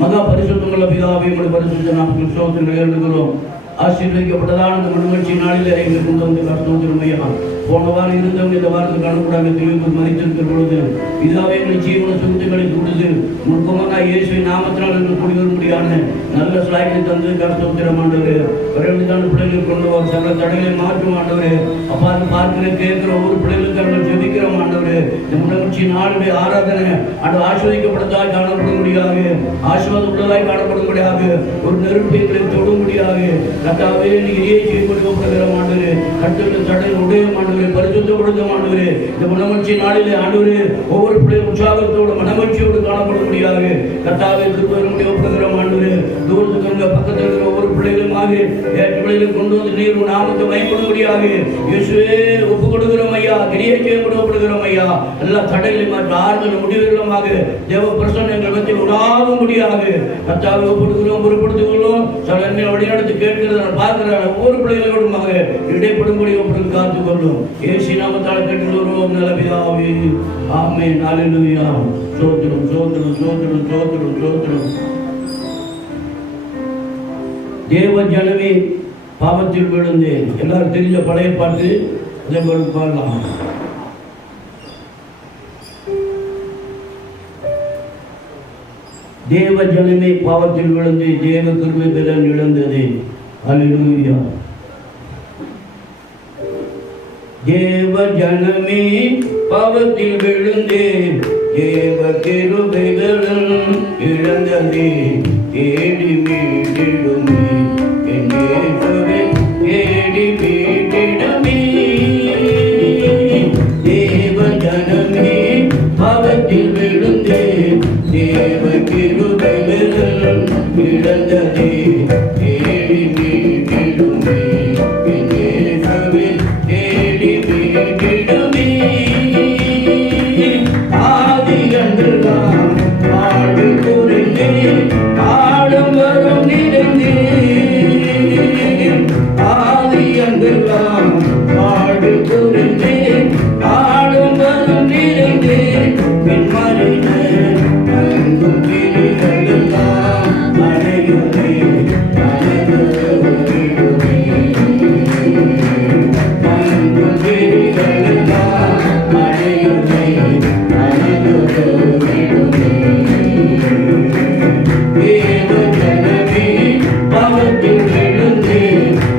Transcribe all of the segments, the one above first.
மகா பரிசுத்தமுள்ள பிதாவே உம்முடைய பரிசுத்த நாமத்தில் ஸ்தோத்திரங்களை எழுதுகிறோம். ஆசீர்வதிக்கப்பட்டதான இந்த மகிழ்ச்சி நாளில் எங்களை கொண்டு வந்து கர்த்தர் ஐயா போன வாரம் இருந்தவங்க இந்த வாரத்துக்கு அனுப்படாங்க தெளிவு மறித்திருக்கிற பொழுது இதாவே எங்களை ஜீவன சுத்தங்களை கொடுத்து முழுக்கமாக இயேசுவின் நாமத்தினால் என்று கூடி வரும்படியான நல்ல ஸ்லாய்களை தந்து கர்த்தர் ஆண்டவரே பிறகுதான பிள்ளைகளை கொண்டு வர சகல தடைகளை மாற்றும் ஆண்டவரே அப்பா பார்க்கிற கேட்கிற ஒவ்வொரு பிள்ளைகளுக்கு ஜெபிக்கிறோம் ஆண்டவரே இந்த மகிழ்ச்சி நாளுடைய ஆராதனை அந்த ஆஸ்வதிக்கப்பட்டதாய் காணப்படும்படியாக ஆசிர்வாதம் உள்ளதாய் காணப்படும்படியாக ஒரு நெருப்பை தொடும்படியாக கர்த்தாவே நீங்க இயேசுவை கொடுக்கப்படுகிற ஆண்டவரே கர்த்தருடைய தடை உடைய ஆண்டவரே பரிசுத்தப்படுத்த ஆண்டவரே இந்த மனமகிழ்ச்சி நாளிலே ஆண்டவரே ஒவ்வொரு பிள்ளையும் உற்சாகத்தோடு மனமகிழ்ச்சியோடு காணப்படும்படியாக கர்த்தாவே கிருபையோடு ஒப்புகிற ஆண்டவரே தூரத்துக்கு இருக்க பக்கத்தில் இருக்கிற ஒவ்வொரு பிள்ளைகளும் ஆகிய ஏற்று பிள்ளைகளை கொண்டு வந்து நீர் நாமத்தை பயன்படும்படியாக இயேசுவே ஒப்பு கொடுக்கிறோம் ஐயா கிரியை செய்யப்படுகிறோம் ஐயா எல்லா தடைகளை மாற்ற ஆறுதல் முடிவுகளுமாக தேவ பிரசன்ன எங்கள் மத்தியில் உணாகும்படியாக கர்த்தாவை ஒப்புடுகிறோம் பொறுப்படுத்துகிறோம் சில வழிநடத்தி கேட்கிறத பார்க்கிற ஒவ்வொரு பிள்ளைகளோடுமாக இடைப்படும்படி ஒப்புடு காத்துக்கொள்ளும் இயேசு நாமத்தால் கேட்டுள்ளோம் நல்ல பிதாவே ஆமென் ஹல்லேலூயா ஸ்தோத்திரம் ஸ்தோத்திரம் ஸ்தோத்திரம் ஸ்தோத்திரம் ஸ்தோத்திரம். தேவ ஜனமே பாவத்தில் விழுந்து எல்லாரும் தெரிஞ்ச பழைய பாட்டு அதே போல பாடலாம். தேவ ஜனமே பாவத்தில் விழுந்து தேவ கிருபை பலன் இழந்தது. ஹல்லேலூயா. தேவ ஜனமே பாவத்தில் விழுந்து தேவ கிருபை பலன் இழந்தது. தேடி மீட்டிடுமே என்னே தேடி மீட்டிடுமே. தேவ ஜனமே பாவத்தில் விழுந்து தேவ கிருபை பலன் இழந்தது. தேடி மீட்டிடுமே என்னே தேடி மீட்டிடுமே. ஆதிகண்டெல்லாம் ஆடு குறைந்தே ஆடம்பரம் நிறைந்தே. ஆதிகண்டெல்லாம் ஆடு குறைந்தே ஆடம்பரம் நிறைந்தே. பின்மறைந்த அங்கும் கிளிகளெல்லாம் அடையுமே அடையுமே. அங்கும் கிளிகளெல்லாம் அடையுமே அடையுமே. தேவ ஜனமே பாவத்தில் விழுந்து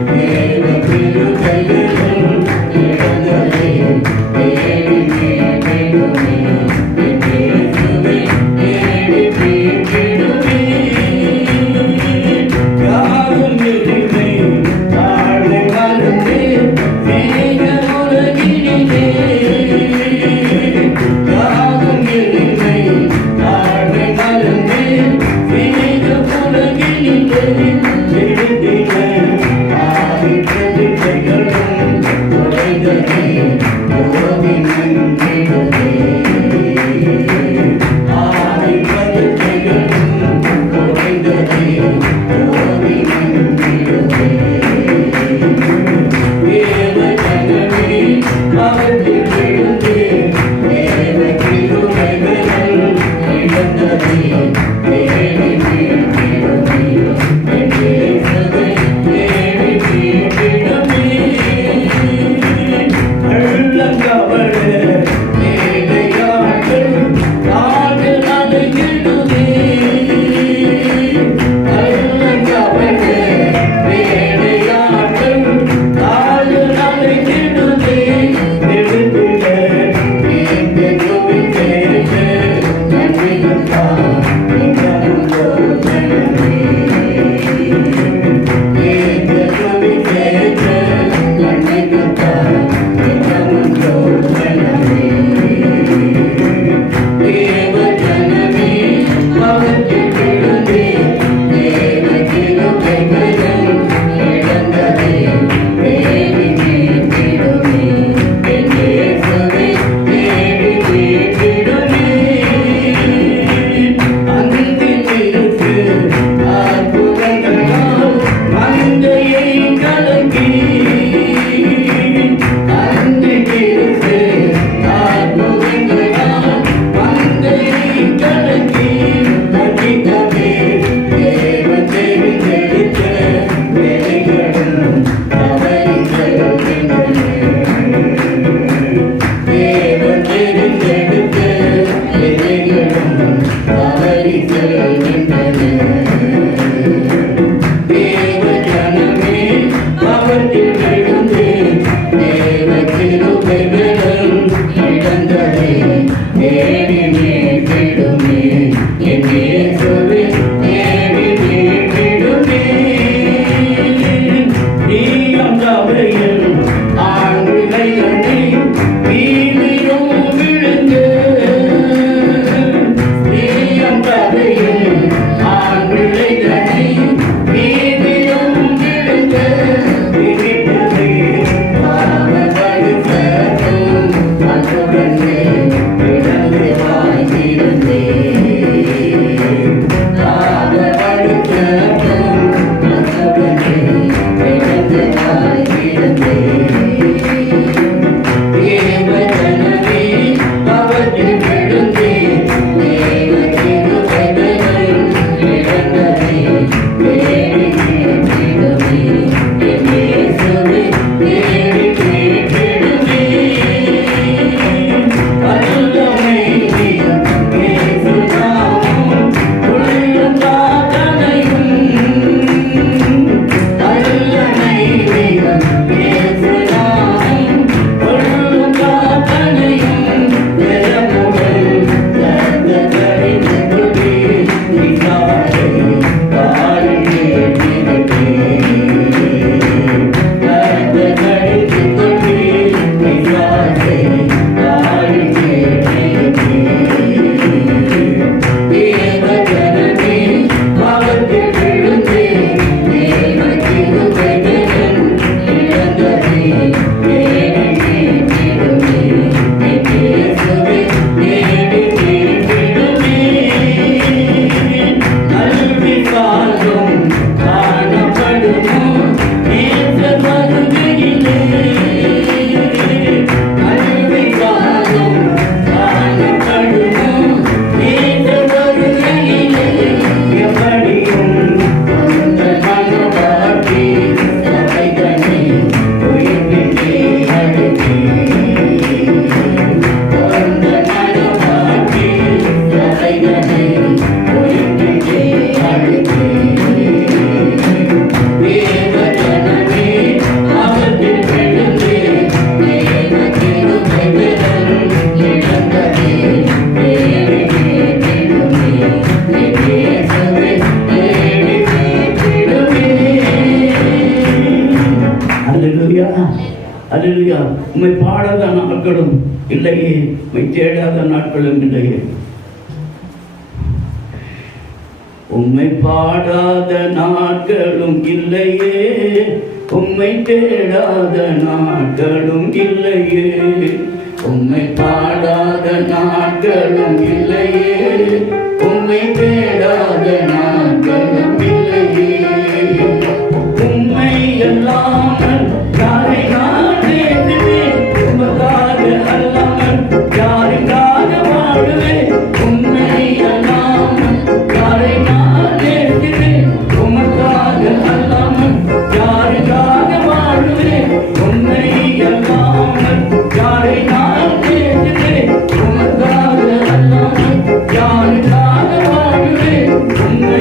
தேவ கிருபை பலன் இழந்தது. தேடி மீட்டிடுமே இயேசுவே தேடி மீட்டிடுமே. யாரும் எளிமை தாழை மறந்து மேக உலகினிலே. யாரும் எளிமை தாழை மறந்து மேக உலகினிலே. எழுதின ஆதி பிரதிகைகளும் குறைந்ததே ஓதி நன்றிடுமே. ஆதி பிரதிகைகளும் குறைந்ததே ஓதி நன்றிடுமே. தேவ ஜனமே பாவத்தில் விழுந்து தேவ கிருபை பலன் இழந்தது. தேடி மீட்டிடுமே இயேசுவே தேடி மீட்டிடுமே. அள்ளங்கவள மேடையாட்கள் நாடு நடுங்கிடுமே. காலம் காணப்படுமோ நேசர் வருகையிலே அழுகை காலம் காணப்படுமோ நேசர் வருகையிலே எப்படியும் அந்த மனவாட்டி சபைகளை உயிர்ப்பித்தே அழுகே அந்த மனவாட்டி சபைகளை உயிர்ப்பித்தே அழுகே தேவ ஜனமே அவர்கள் விழுந்தே தேவ கிருபைகள் இழந்ததே தேடினே தேடுமே தேசமே தேடினே தேடுமே. அல்லேலூயா அல்லேலூயா. உம்மை பாடாத நாட்களும் இல்லையே, உம்மை தேடாத நாட்களும் இல்லையே. உம்மை பாடாத நாட்களும் இல்லையே, உம்மை தேடாத நாட்களும் இல்லையே. உம்மை பாடாத நாட்களும் இல்லையே, உம்மை தேடாத நாட்களும் இல்லையே. உம்மை அல்லாமல் யாரை நான் நேசிப்பேன், உமக்காக அல்லாமல் யாருக்காக வாழுவேன். உம்மை அல்லாமல் யாரை நான் நேசிப்பேன், உமக்காக அல்லாமல் யாருக்காக வாழுவேன். உம்மை அல்லாமல் யாரை நான் நேசிப்பேன், உமக்காக அல்லாமல் யாருக்காக வாழுவேன். உம்மை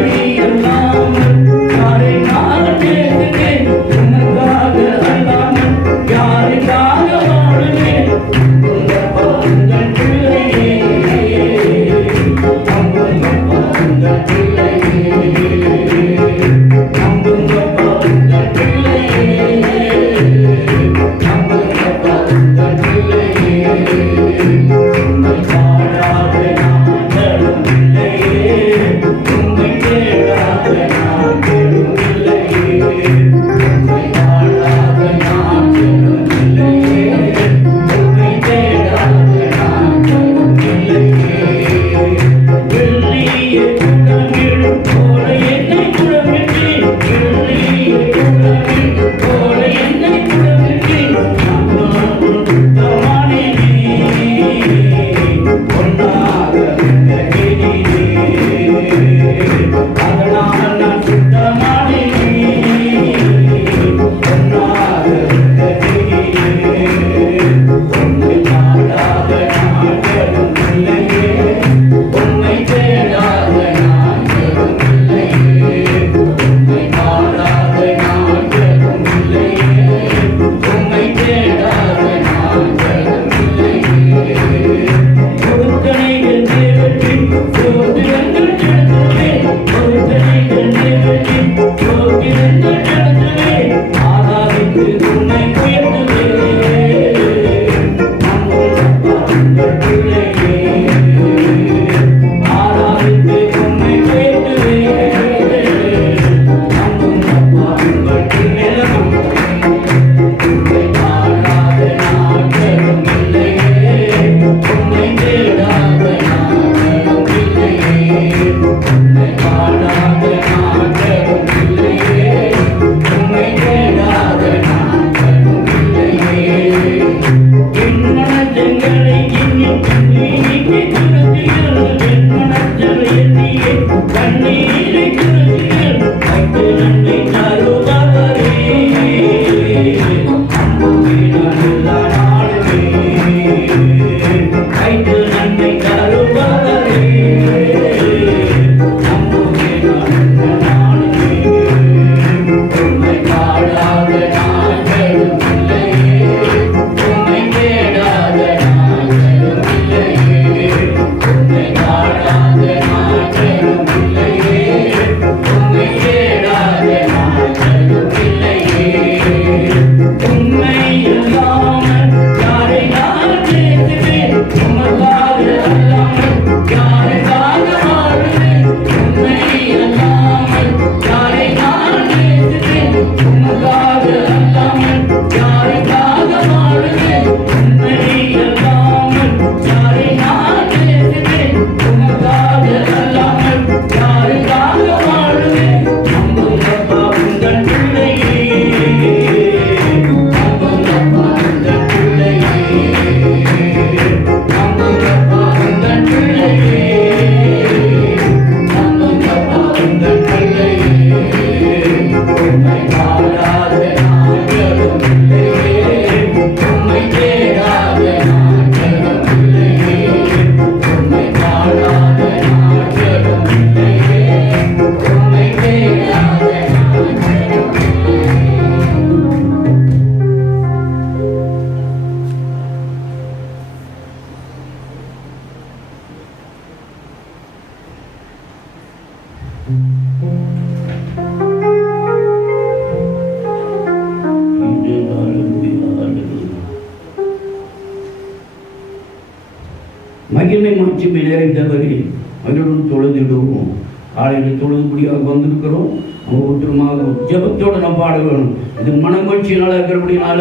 மகிமை மாட்சிமை நிறைந்தவரே அவர்களுடன் தொழுதிடுவோம். காலையில் தொழுதுபடியாக வந்திருக்கிறோம். ஒவ்வொருத்தருமாக ஜெபத்தோடு நம்ம பாட வேணும். இது மனமகிழ்ச்சியினால் இருக்கிறபடினால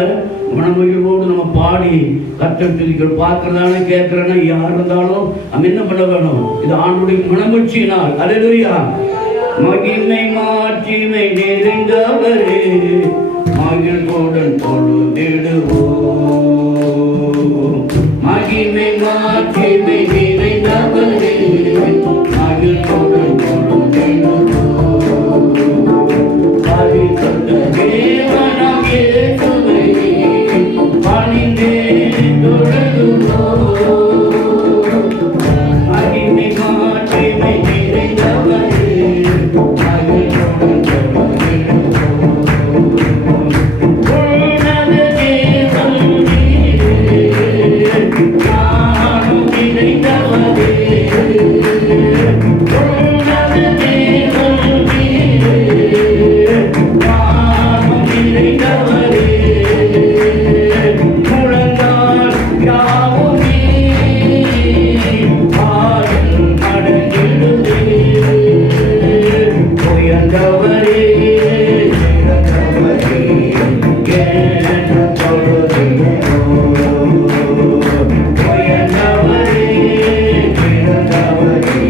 மனமகிழ்வோடு நம்ம பாடி கற்றுக்கிறோம். பார்க்கறதான கேட்கறனா யார் இருந்தாலும் நம்ம என்ன பண்ண வேணும்? இது ஆண்டுடைய மனமகிழ்ச்சியினால். அல்லேலூயா. மகிமை மாட்சிமை நிறைந்தவரே மகிழ்வோடன் தொழுதிடுவோம். மகிமை மாட்சிமை நிறைந்தவரே மகிழ்வோடன் தொழுதிடுவோம். பரிசுத்த தேவனாம் இயேசுவை பணிந்தே தொழுதுவோம். மகிமை மாட்சிமை நிறைந்தவரே மகிழ்வோடன் தொழுதிடுவோம். உன்னத தேவன் நீரே ஞானம் நிறைந்தவரே. உன்னத தேவன் நீரே ஞானம் நிறைந்தவரே. முழங்கால் யாவுமே பாடல் மடங்கிடுதே. உயர்ந்தவரே சிறந்தவரே என்று தொழுதிடுவோம். உயர்ந்தவரே சிறந்தவரே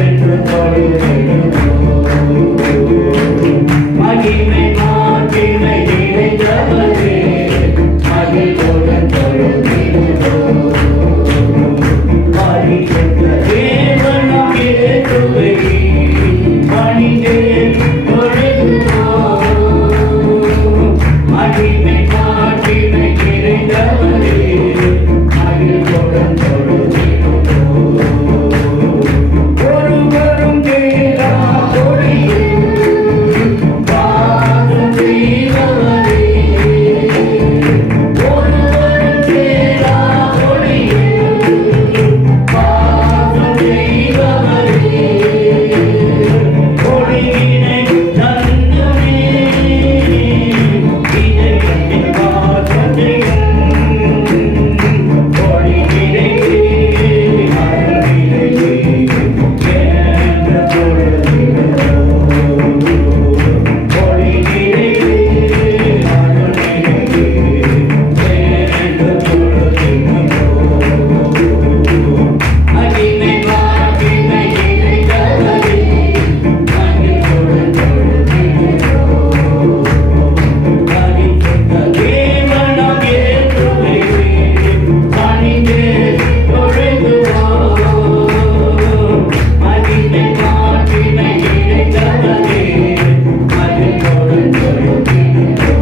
என்று தொழுதிடுவோம். மகிமை மாட்சிமை நிறைந்தவரே மகிழ்வுடன் தொழுதிடுவோம். பரிசுத்த தேவனாம் இயேசுவை பணிந்தே தொழுதுவோம். மகிமை மாட்சிமை நிறைந்தவரே மகிழ்வுடன் தொழுதிடுவோம். ஒருவரும் தேடா ஒளியே பாதம் செய்பவரே. ஒருவரும் தேடா ஒளியே பாதம் செய்பவரே. ஒளியினை தந்துமே இதயத்தின் வாசத்தையும் ஒளியினை அருளினையே என்று தொழுதிடுவோம். ஒளியினை அருளினையே என்று தொழுதிடுவோம். மகிமை மாட்சிமை நிறைந்தவரே மகிழ்வுடன் தொழுதிடுவோம். பரிசுத்த தேவனாம் இயேசுவை பணிந்தே தொழுதுவோம். மகிமை மாட்சிமை நிறைந்தவரே மகிழ்வுடன் தொழுதிடுவோம்.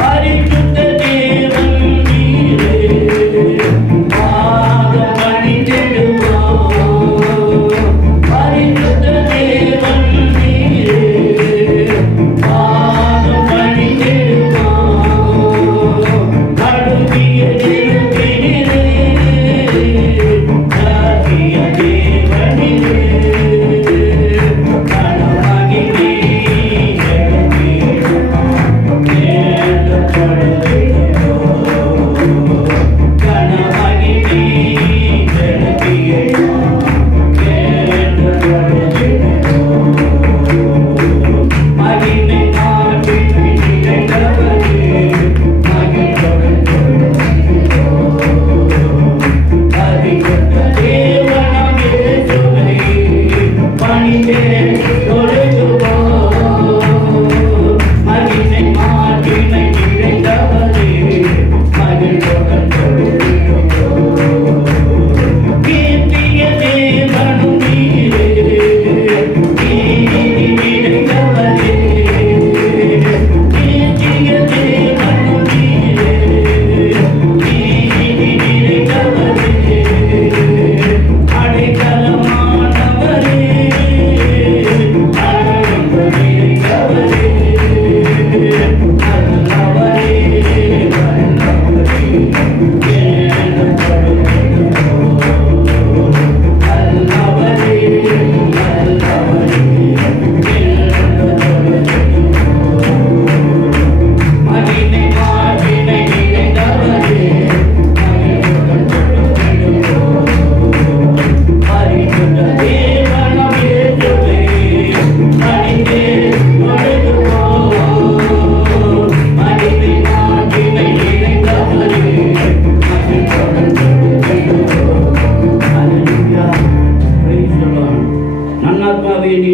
பரிசுத்த தேவன் நீரே பாதம் பணிந்திடுவோம். பரிசுத்த தேவன் நீரே பாதம் பணிந்திடுவோம். நடுங்கிய நெருப்பினிலே நடுங்கிய தேவனிலே கனமகிமை எழுப்பிடுவோம் என்று தொழுதிடுவோம். கனமகிமை எழுப்பிடுவோம் என்று தொழுதிடுவோம். மகிமை மாட்சிமை நிறைந்தவரே மகிழ்வுடன் தொழுதிடுவோம். பரிசுத்த தேவனாம் இயேசுவை பணிந்தே தொழுதுவோம். மகிமை மாட்சிமை நிறைந்தவரே மகிழ்வுடன் தொழுதிடுவோம். கீர்த்திய தேவனும் நீரே நீதி நிறைந்தவரே. கீர்த்திய தேவனும் நீரே நீதி நிறைந்தவரே. அடைக்கலமானவரே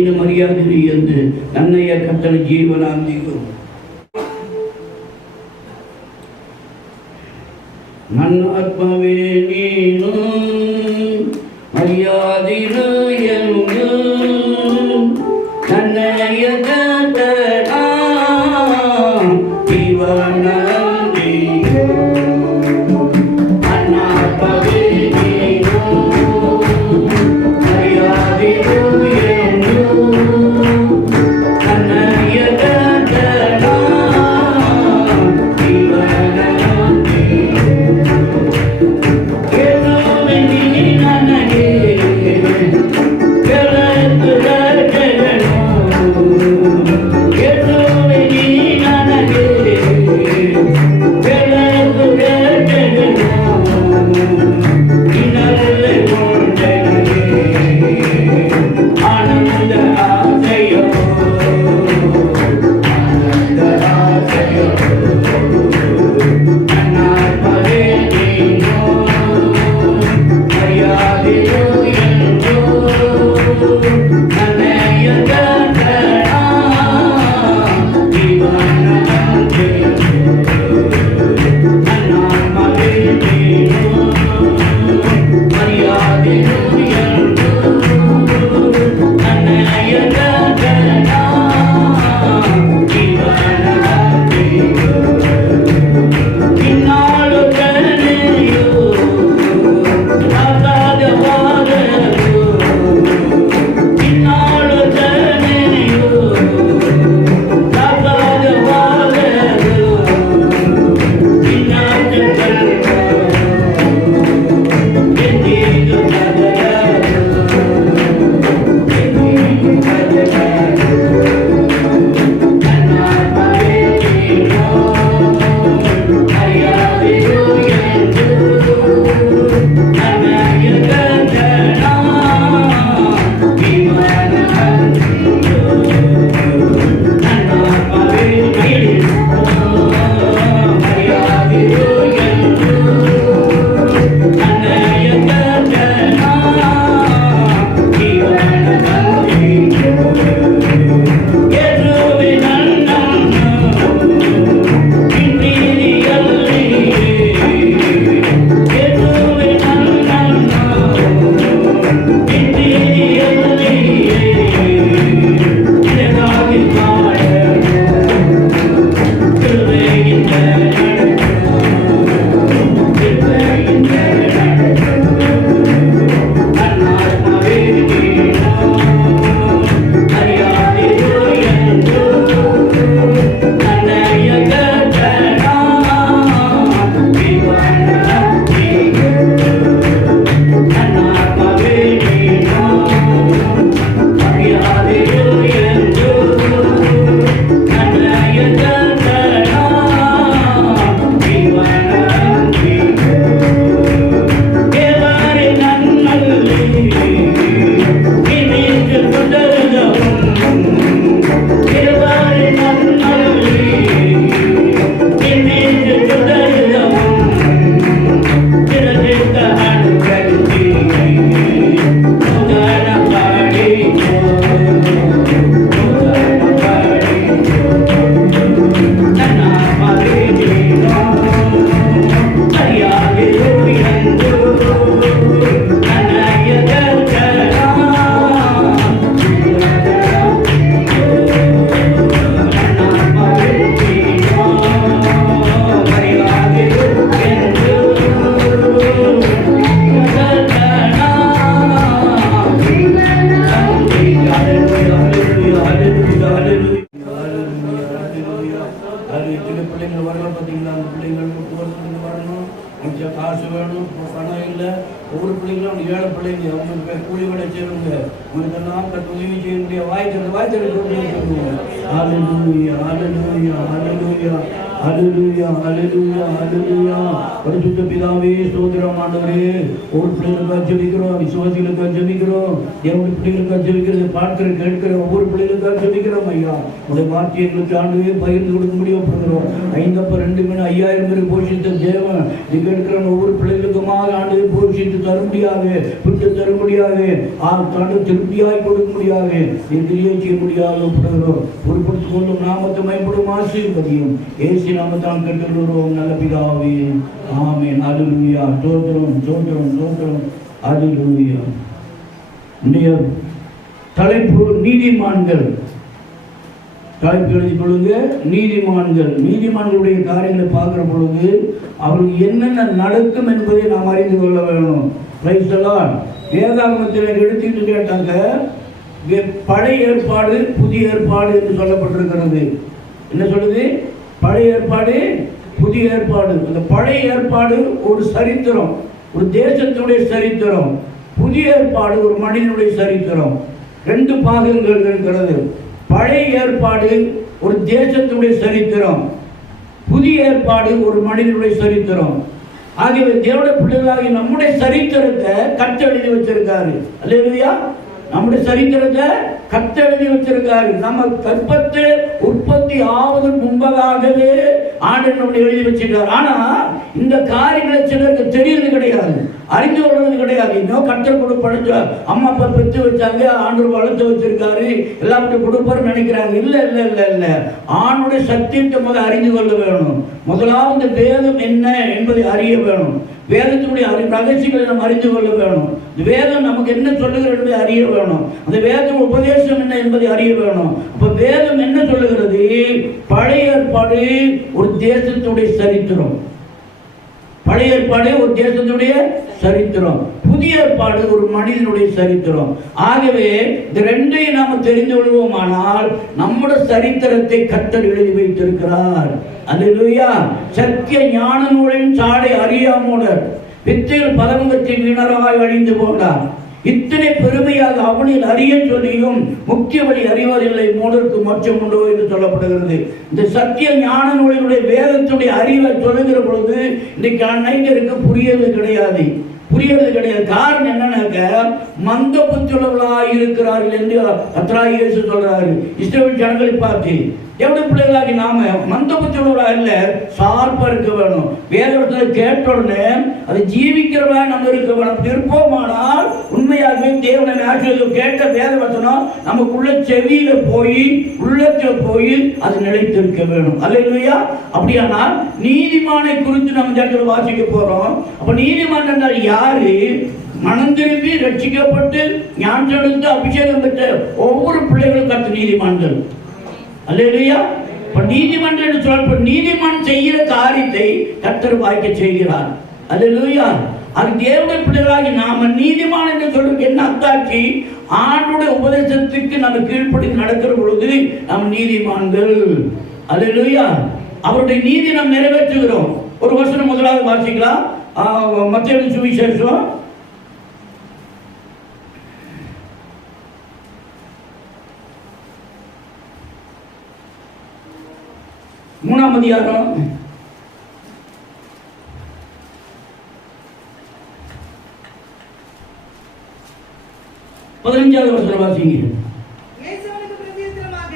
ನೀನು ಮರೆಯಾದಿರಿ ಎಂದು ನನ್ನಯ್ಯ ಕರ್ತನ ಜೀವನಾಂದಿಗೂ ನನ್ನ ಆತ್ಮವೇ ನೀನು ಮರೆಯಾದಿರು ಎಂದು ನನ್ನಯ್ಯ ಕರ್ತನ ಜೀವನಾಂದಿಗೂ ನನ್ನ ಆತ್ಮವೇ ನೀನು ಮರೆಯಾದಿರು ಎಂದು ನನ್ನಯ್ಯ ಕರ್ತನ ஹல்லேலூயா ஹல்லேலூயா ஹல்லேலூயா. பரிசுத்த பிதாவே ஸ்தோத்திரம் ஆண்டவரே. ஒவ்வொரு பிள்ளைகளுக்காக ஜெபிக்கிறோம், விசுவாசிகளுக்காக ஜெபிக்கிறோம், தேவனுடைய பிள்ளைகளுக்காக ஜெபிக்கிறது, பார்க்கிற கேட்கிற ஒவ்வொரு பிள்ளைகளுக்காக ஜெபிக்கிறோம் ஐயா. உடைய வார்த்தையை எங்களுக்கு ஆண்டவே பகிர்ந்து கொடுக்க முடியப்படுகிறோம். 5 மணி 5000 பேர் போஷித்த தேவன் நீங்க இருக்கிற ஒவ்வொரு பிள்ளைகளுக்குமாக ஆண்டு போஷித்து தர முடியாது, விட்டு தர முடியாது, ஆண்டு திருப்தியாய் கொடுக்க முடியாது, கிரியை செய்ய முடியாது பொறுப்படுத்திக் கொள்ளும். நாமத்தை பயன்படும் ஆசீர்வதியும் ஏசி நாமத்தான் கேட்டுள்ளோம் நல்ல பிதாவே, ஆமென். ஹல்லேலூயா. ஸ்தோத்திரம் ஸ்தோத்திரம் ஸ்தோத்திரம். ஹல்லேலூயா. இன்றைய தலைப்பு நீதிமான்கள். தலைப்பு எழுதி கொள்ளுங்க, நீதிமான்கள். நீதிமான்களுடைய காரியங்களை பார்க்கிற பொழுது அவர்களுக்கு என்னென்ன நடக்கும் என்பதை நாம் அறிந்து கொள்ள வேணும். Praise the Lord. வேதாகமத்தில் எடுத்துக்கிட்டு கேட்டாங்க, பழைய ஏற்பாடு புதிய ஏற்பாடு என்று சொல்லப்பட்டிருக்கிறது. என்ன சொல்லுது? பழைய ஏற்பாடு புதிய ஏற்பாடு. அந்த பழைய ஏற்பாடு ஒரு சரித்திரம், ஒரு தேசத்தினுடைய சரித்திரம். புதிய ஏற்பாடு ஒரு மனிதனுடைய சரித்திரம். 2 பாகங்கள் இருக்கிறது. பழைய ஏற்பாடு ஒரு தேசத்தினுடைய சரித்திரம், புதிய ஏற்பாடு ஒரு மனிதனுடைய சரித்திரம். ஆகியவை தேவனுடைய பிள்ளைகளாகி நம்முடைய சரித்திரத்தை கர்த்தர் எழுதி வச்சிருக்காரு. அல்லேலூயா. நம்முடைய சரித்திரத்தை கர்த்தர் எழுதி வச்சிருக்காரு. நம்ம கர்ப்பத்தில் உற்பத்தி ஆவதற்கு முன்பதாகவே ஆண்டவர் நம்முடைய எழுதி வச்சிருக்காரு. ஆனா இந்த காரியங்களை சிலருக்கு தெரியறது கிடையாது, அறிந்து கொள்வது கிடையாது. இன்னும் கர்த்தர் கூட படிச்ச அம்மா அப்பா பெற்று வச்சாங்க, ஆண்டவர் வளர்த்து வச்சிருக்காரு, எல்லாத்தையும் கொடுப்பாரு நினைக்கிறாங்க. இல்ல இல்ல இல்ல இல்ல. ஆணுடைய சத்தியத்தை முதல் அறிந்து கொள்ள வேணும். முதலாவது வேதம் என்ன என்பதை அறிய வேணும். வேதத்தினுடைய ரகசியங்களை நம்ம அறிந்து கொள்ள வேணும். வேதம் நமக்கு என்ன சொல்லுகிறது என்பதை அறிய வேணும். அந்த வேதத்தின் உபதேசம் என்ன என்பதை அறிய வேணும். அப்ப வேதம் என்ன சொல்லுகிறது? பழைய ஏற்பாடு ஒரு தேசத்துடைய சரித்திரம், பழைய ஏற்பாடு ஒரு தேசத்துடைய சரித்திரம், புதிய ஏற்பாடு ஒரு மனிதனுடைய சரித்திரம். ஆகவே இந்த 2ஐயும் நாம் தெரிந்து கொள்வோமானால் நம்முடைய சரித்திரத்தை கர்த்தர் எழுதி வைத்திருக்கிறார். அல்லேலூயா. சத்திய ஞான நூலின் சாடை அறியாமோடர் வித்தைகள் பதங்கத்தை வீணராய் அழிந்து போனார். இத்தனை பெருமையாக அவனில் அறிய சொல்லியும் முக்கிய வழி அறிவதில்லை, மூடருக்கு மற்றம் உண்டோ என்று சொல்லப்படுகிறது. இந்த சத்திய ஞான நூலினுடைய வேதத்துடைய அறிவை சொல்லுகிற பொழுது இன்றைக்கு அனைவருக்கு புரியது கிடையாது. காரணம் என்னன்னாக்க, மந்த புத்தியுள்ளவர்களாக இருக்கிறார்கள் என்று கர்த்தராகிய இயேசு சொல்றாரு. இஸ்ரவேல் ஜனங்களை பார்த்து, தேவனுடைய பிள்ளைகளாகி நாம மந்த புத்தியுள்ளவர்களா இல்ல, சார்பா இருக்க வேணும். வேதத்தை கேட்ட உடனே அதை ஜீவிக்கிறவா நம்ம இருக்க வேணும். இருப்போமானால் உண்மையாகவே தேவனை ஆசீர்வாதம் கேட்ட வேத வசனம் நமக்குள்ள செவியில போய் உள்ளத்துல போய் அது நிலைத்திருக்க வேணும். அல்லேலூயா. அப்படியானால் நீதிமானை குறித்து நம்ம இடத்துல வாசிக்க போறோம். அப்ப நீதிமான் என்றால் யாரு? மனம் திரும்பி ரட்சிக்கப்பட்டு ஞானம் எடுத்து அபிஷேகம் பெற்ற ஒவ்வொரு பிள்ளைகளும் கர்த்தர் நீதிமான்கள். அல்லேலூயா. இப்ப நீதிமன்றம் என்று சொல்ல, நீதிமான் செய்கிற காரியத்தை கர்த்தர் வாய்க்க செய்கிறார். அல்லேலூயா. அது தேவனுடைய பிள்ளைகளாகி நாம நீதிமான் என்று சொல்றதுக்கு என்ன அத்தாட்சி? ஆண்டுடைய உபதேசத்துக்கு நம்ம கீழ்ப்படி நடக்கிற பொழுது நாம் நீதிமான்கள். அல்லேலூயா. அவருடைய நீதி நாம் நிறைவேற்றுகிறோம். ஒரு வசனம் முதலாவது வாசிக்கலாம். மத்தேயு சுவிசேஷம் 3ஆம் அதிகாரம் 15வது வசனம் வாசிங்க. இயேசுவுக்கு பிரதியுத்தரமாக,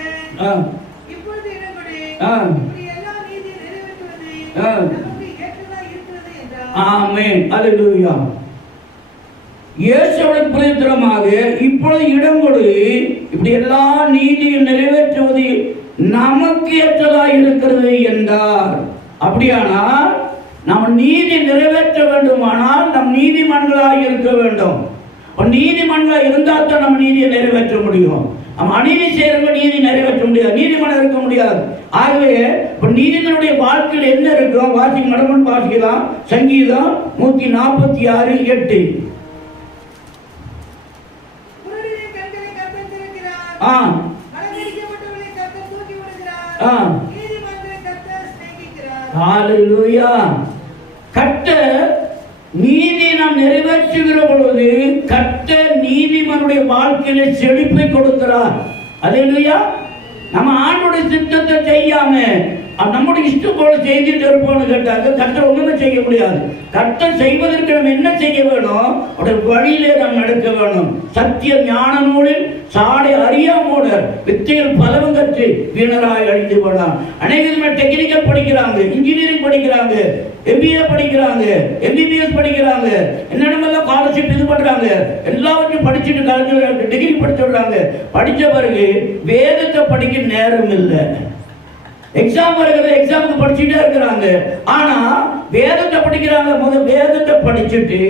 இப்பொழுது இடங்கொடு, இப்படி எல்லா நீதி நிறைவேற்றுவது நமக்கு ஏற்றதா இருக்கிறது என்றார். ஆமென். அல்லேலூயா. இயேசுவுக்கு பிரதியுத்தரமாக, இப்பொழுது இடங்கொடு, இப்படி எல்லா நீதியும் நிறைவேற்றுவது நமக்கு ஏற்றதாக இருக்கிறது என்றார். அப்படியானால் நாம் நீதி நிறைவேற்ற வேண்டுமானால் நம் நீதிமன்றங்களாக இருக்க வேண்டும். நீதிமன்றம் இருந்தால் தான் நம்ம நீதியை நிறைவேற்ற முடியும். நம்ம அநீதி செய்யறவங்க நீதி நிறைவேற்ற முடியாது, நீதிமன்றம் இருக்க முடியாது. ஆகவே நீதிமனுடைய வாழ்க்கையில் என்ன இருக்கும்? வாசிக்க மடமன் வாசிக்கலாம். சங்கீதம் 146:8. கர்த்தர் நீதி நாம் நிறைவேற்றுகிற பொழுது கர்த்தர் நீதிமனுடைய வாழ்க்கையில செழிப்பை கொடுக்கிறார். அல்லேலூயா. நம்ம ஆண்டோட சித்தத்தை செய்யாம நம்முடைய இஷ்டம் போல செஞ்சுட்டு இருப்போம்னு கேட்டாங்க, கர்த்தர் ஒண்ணுமே செய்ய முடியாது. கர்த்தர் செய்வதற்கு நம்ம என்ன செய்ய வேணும்? அவருடைய வழியிலே நாம் நடக்க வேணும். சத்திய ஞான நூலில் சாடை அறியாமோடர் வித்தைகள் பலவும் கற்று வீணராய் அழிந்து போனான். அநேகமே டெக்னிக்கல் படிக்கிறாங்க, இன்ஜினியரிங் படிக்கிறாங்க, MBA படிக்கிறாங்க, MBBS படிக்கிறாங்க, என்னென்னமெல்லாம் ஸ்காலர்ஷிப் இது பண்றாங்க, எல்லாவற்றையும் படிச்சுட்டு டிகிரி படிச்சு விடுறாங்க. படிச்ச பிறகு வேதத்தை படிக்க நேரம் இல்லை. எக்ஸாம் வருகிறது, எக்ஸாமுக்கு படிச்சுட்டே இருக்கிறாங்க. ஆனா வேதத்தை படிக்கிறாங்க. முதல் வேதத்தை படிச்சுட்டு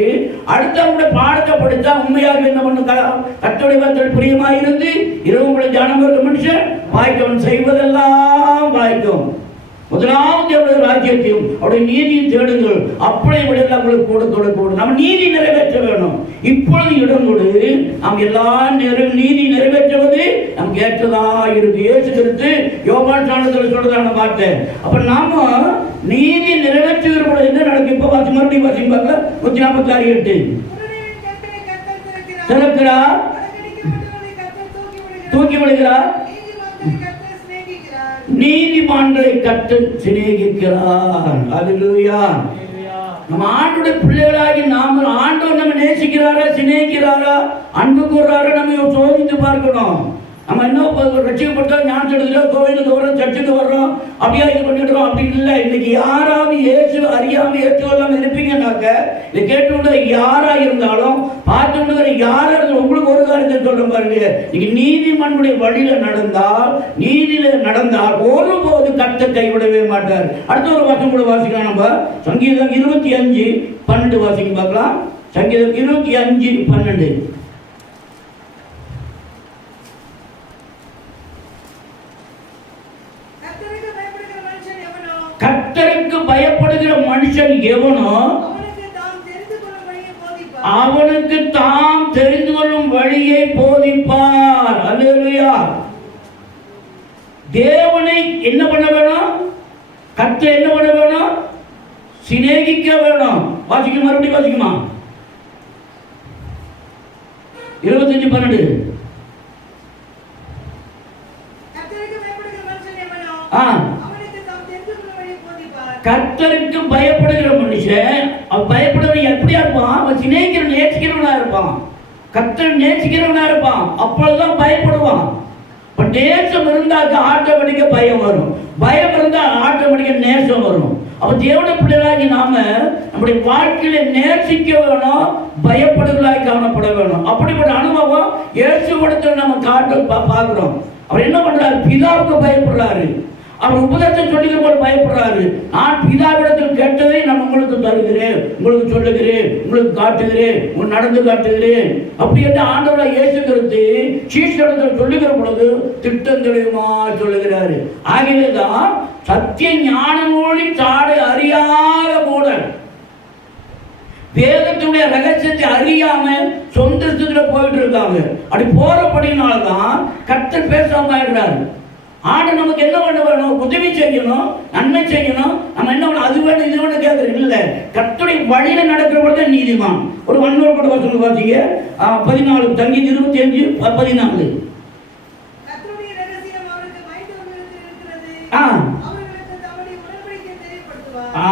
அடுத்தவங்களுடைய பாடத்தை படித்தா உண்மையாக என்ன பண்ண கர்த்தருடைய வார்த்தையில் பிரியமா இருந்து இரவு உங்களை தியானம் இருக்க மனுஷன் வாய்க்கவன் செய்வதெல்லாம் வாய்க்கும். முதலாவது அவருடைய ராஜ்யத்தையும் அவருடைய நீதியை தேடுங்கள், அப்படியே விடையெல்லாம் உங்களுக்கு கூட கூட கூட. நம்ம நீதி நிறைவேற்ற வேணும். இப்பொழுது இடம் கொடு. நாம் எல்லா நீதி நிறைவேற்றுவது நமக்கு ஏற்றதா இருக்கு. இயேசு கிறிஸ்து யோவான் சாணத்தில் சொல்றதான வார்த்தை. அப்ப நாம நீதி நிறைவேற்றுகிற பொழுது என்ன நடக்கும்? இப்ப வாசி மறுபடியும் வாசிப்பாங்க 146:8 திறக்கிறார், தூக்கி விடுகிறார், நீதிமான்களை கர்த்தர் சிநேகிக்கிறார். அல்லேலூயா. நம்ம ஆண்டோட பிள்ளைகளாகி நாம ஆண்டவர் நம்ம நேசிக்கிறாரா, சிநேகிக்கிறாரா, அன்பு கூறாரா நம்ம சோதித்து பார்க்கணும். நம்ம என்ன ரட்சிக்கப்பட்டா ஞானத்துல கோவிலுக்கு வர்றோம், சர்ச்சுக்கு வர்றோம், அப்படியா இது பண்ணிடுறோம் அப்படின்னு இல்லை. இன்னைக்கு யாராவது இயேசு அறியாம ஏற்றுக்கொள்ளாம இருப்பீங்கன்னாக்க இதை கேட்டு யாரா இருந்தாலும் பார்த்து யாரா இருந்தாலும் உங்களுக்கு ஒரு காரியத்தை சொல்றேன் பாருங்க. நீங்க நீதிமன்றுடைய வழியில நடந்தால், நீதியில நடந்தால் ஒருபோது கர்த்தர் கைவிடவே மாட்டார். அடுத்த ஒரு வசனம் கூட வாசிக்கலாம். நம்ம சங்கீதம் 25:12 வாசிக்க பார்க்கலாம். சங்கீதம் 25:12. கர்த்தருக்கு பயப்படுகிற மனுஷன் எவனோ அவனுக்கு தாம் தெரிந்து கொள்ளும் வழியை போதிப்பார். அல்லேலூயா. தேவனை என்ன பண்ண வேணும்? கர்த்தர் என்ன பண்ண வேணும்? சிநேகிக்க வேணும். வாசிக்க மறுபடியும் வாசிக்குமா? 25:12. கர்த்தருக்கு பயப்படுகிற மனுஷன் அவன் பயப்படுறவன் எப்படியா இருப்பான்? அவன் சிநேகிக்கிறவன் நேசிக்கிறவனா இருப்பான். கர்த்தர் நேசிக்கிறவனா இருப்பான். அப்பொழுதுதான் பயப்படுவான். இப்ப நேசம் இருந்தாக்க ஆட்டோமேட்டிக்கா பயம் வரும். பயம் இருந்தா ஆட்டோமேட்டிக்கா நேசம் வரும். அப்ப தேவனுடைய பிள்ளைகளாகி நாம நம்முடைய வாழ்க்கையில நேசிக்க வேணும், பயப்படுகளாய் காணப்பட வேணும். அப்படிப்பட்ட அனுபவம் இயேசுவிடத்தில் நம்ம பார்க்கிறோம். அவர் என்ன பண்றாரு? பிதாவுக்கு பயப்படுறாரு. அவர் உபதேசத்தை சொல்லுகிற போது பயப்படுறாரு. நான் பிதாவிடத்தில் கேட்டதை நான் உங்களுக்கு தருகிறேன், உங்களுக்கு சொல்லுகிறேன், உங்களுக்கு காட்டுகிறேன், உங்களுக்கு நடந்து காட்டுகிறேன். அப்படி என்று ஆண்டவராய் இயேசு கிறிஸ்து சீஷரிடத்தில் சொல்லுகிற பொழுது திட்டந்தெளிவுமா சொல்லுகிறாரு. ஆகவேதான் சத்திய ஞான நூலின் சாடை அறியாத மூடன் வேதத்துடைய ரகசியத்தை அறியாம சொந்த இஷ்டத்துல போயிட்டு இருக்காங்க. அப்படி போறபடினால்தான் கர்த்தர் பேசாம ஆயிடுறாரு. ஆண்டு நமக்கு என்ன பண்ண வேணும்? உதவி செய்யணும், நன்மை செய்யணும். நம்ம என்ன பண்ணணும்? அது வேணும் இது வேணும் கேட்கறது இல்லை. கர்த்தருடைய வழியில நடக்கிற பொழுது நீதிமான். ஒரு 1 கூட வசனம் வாசிங்க. 14 சங்கீதம் 25:14.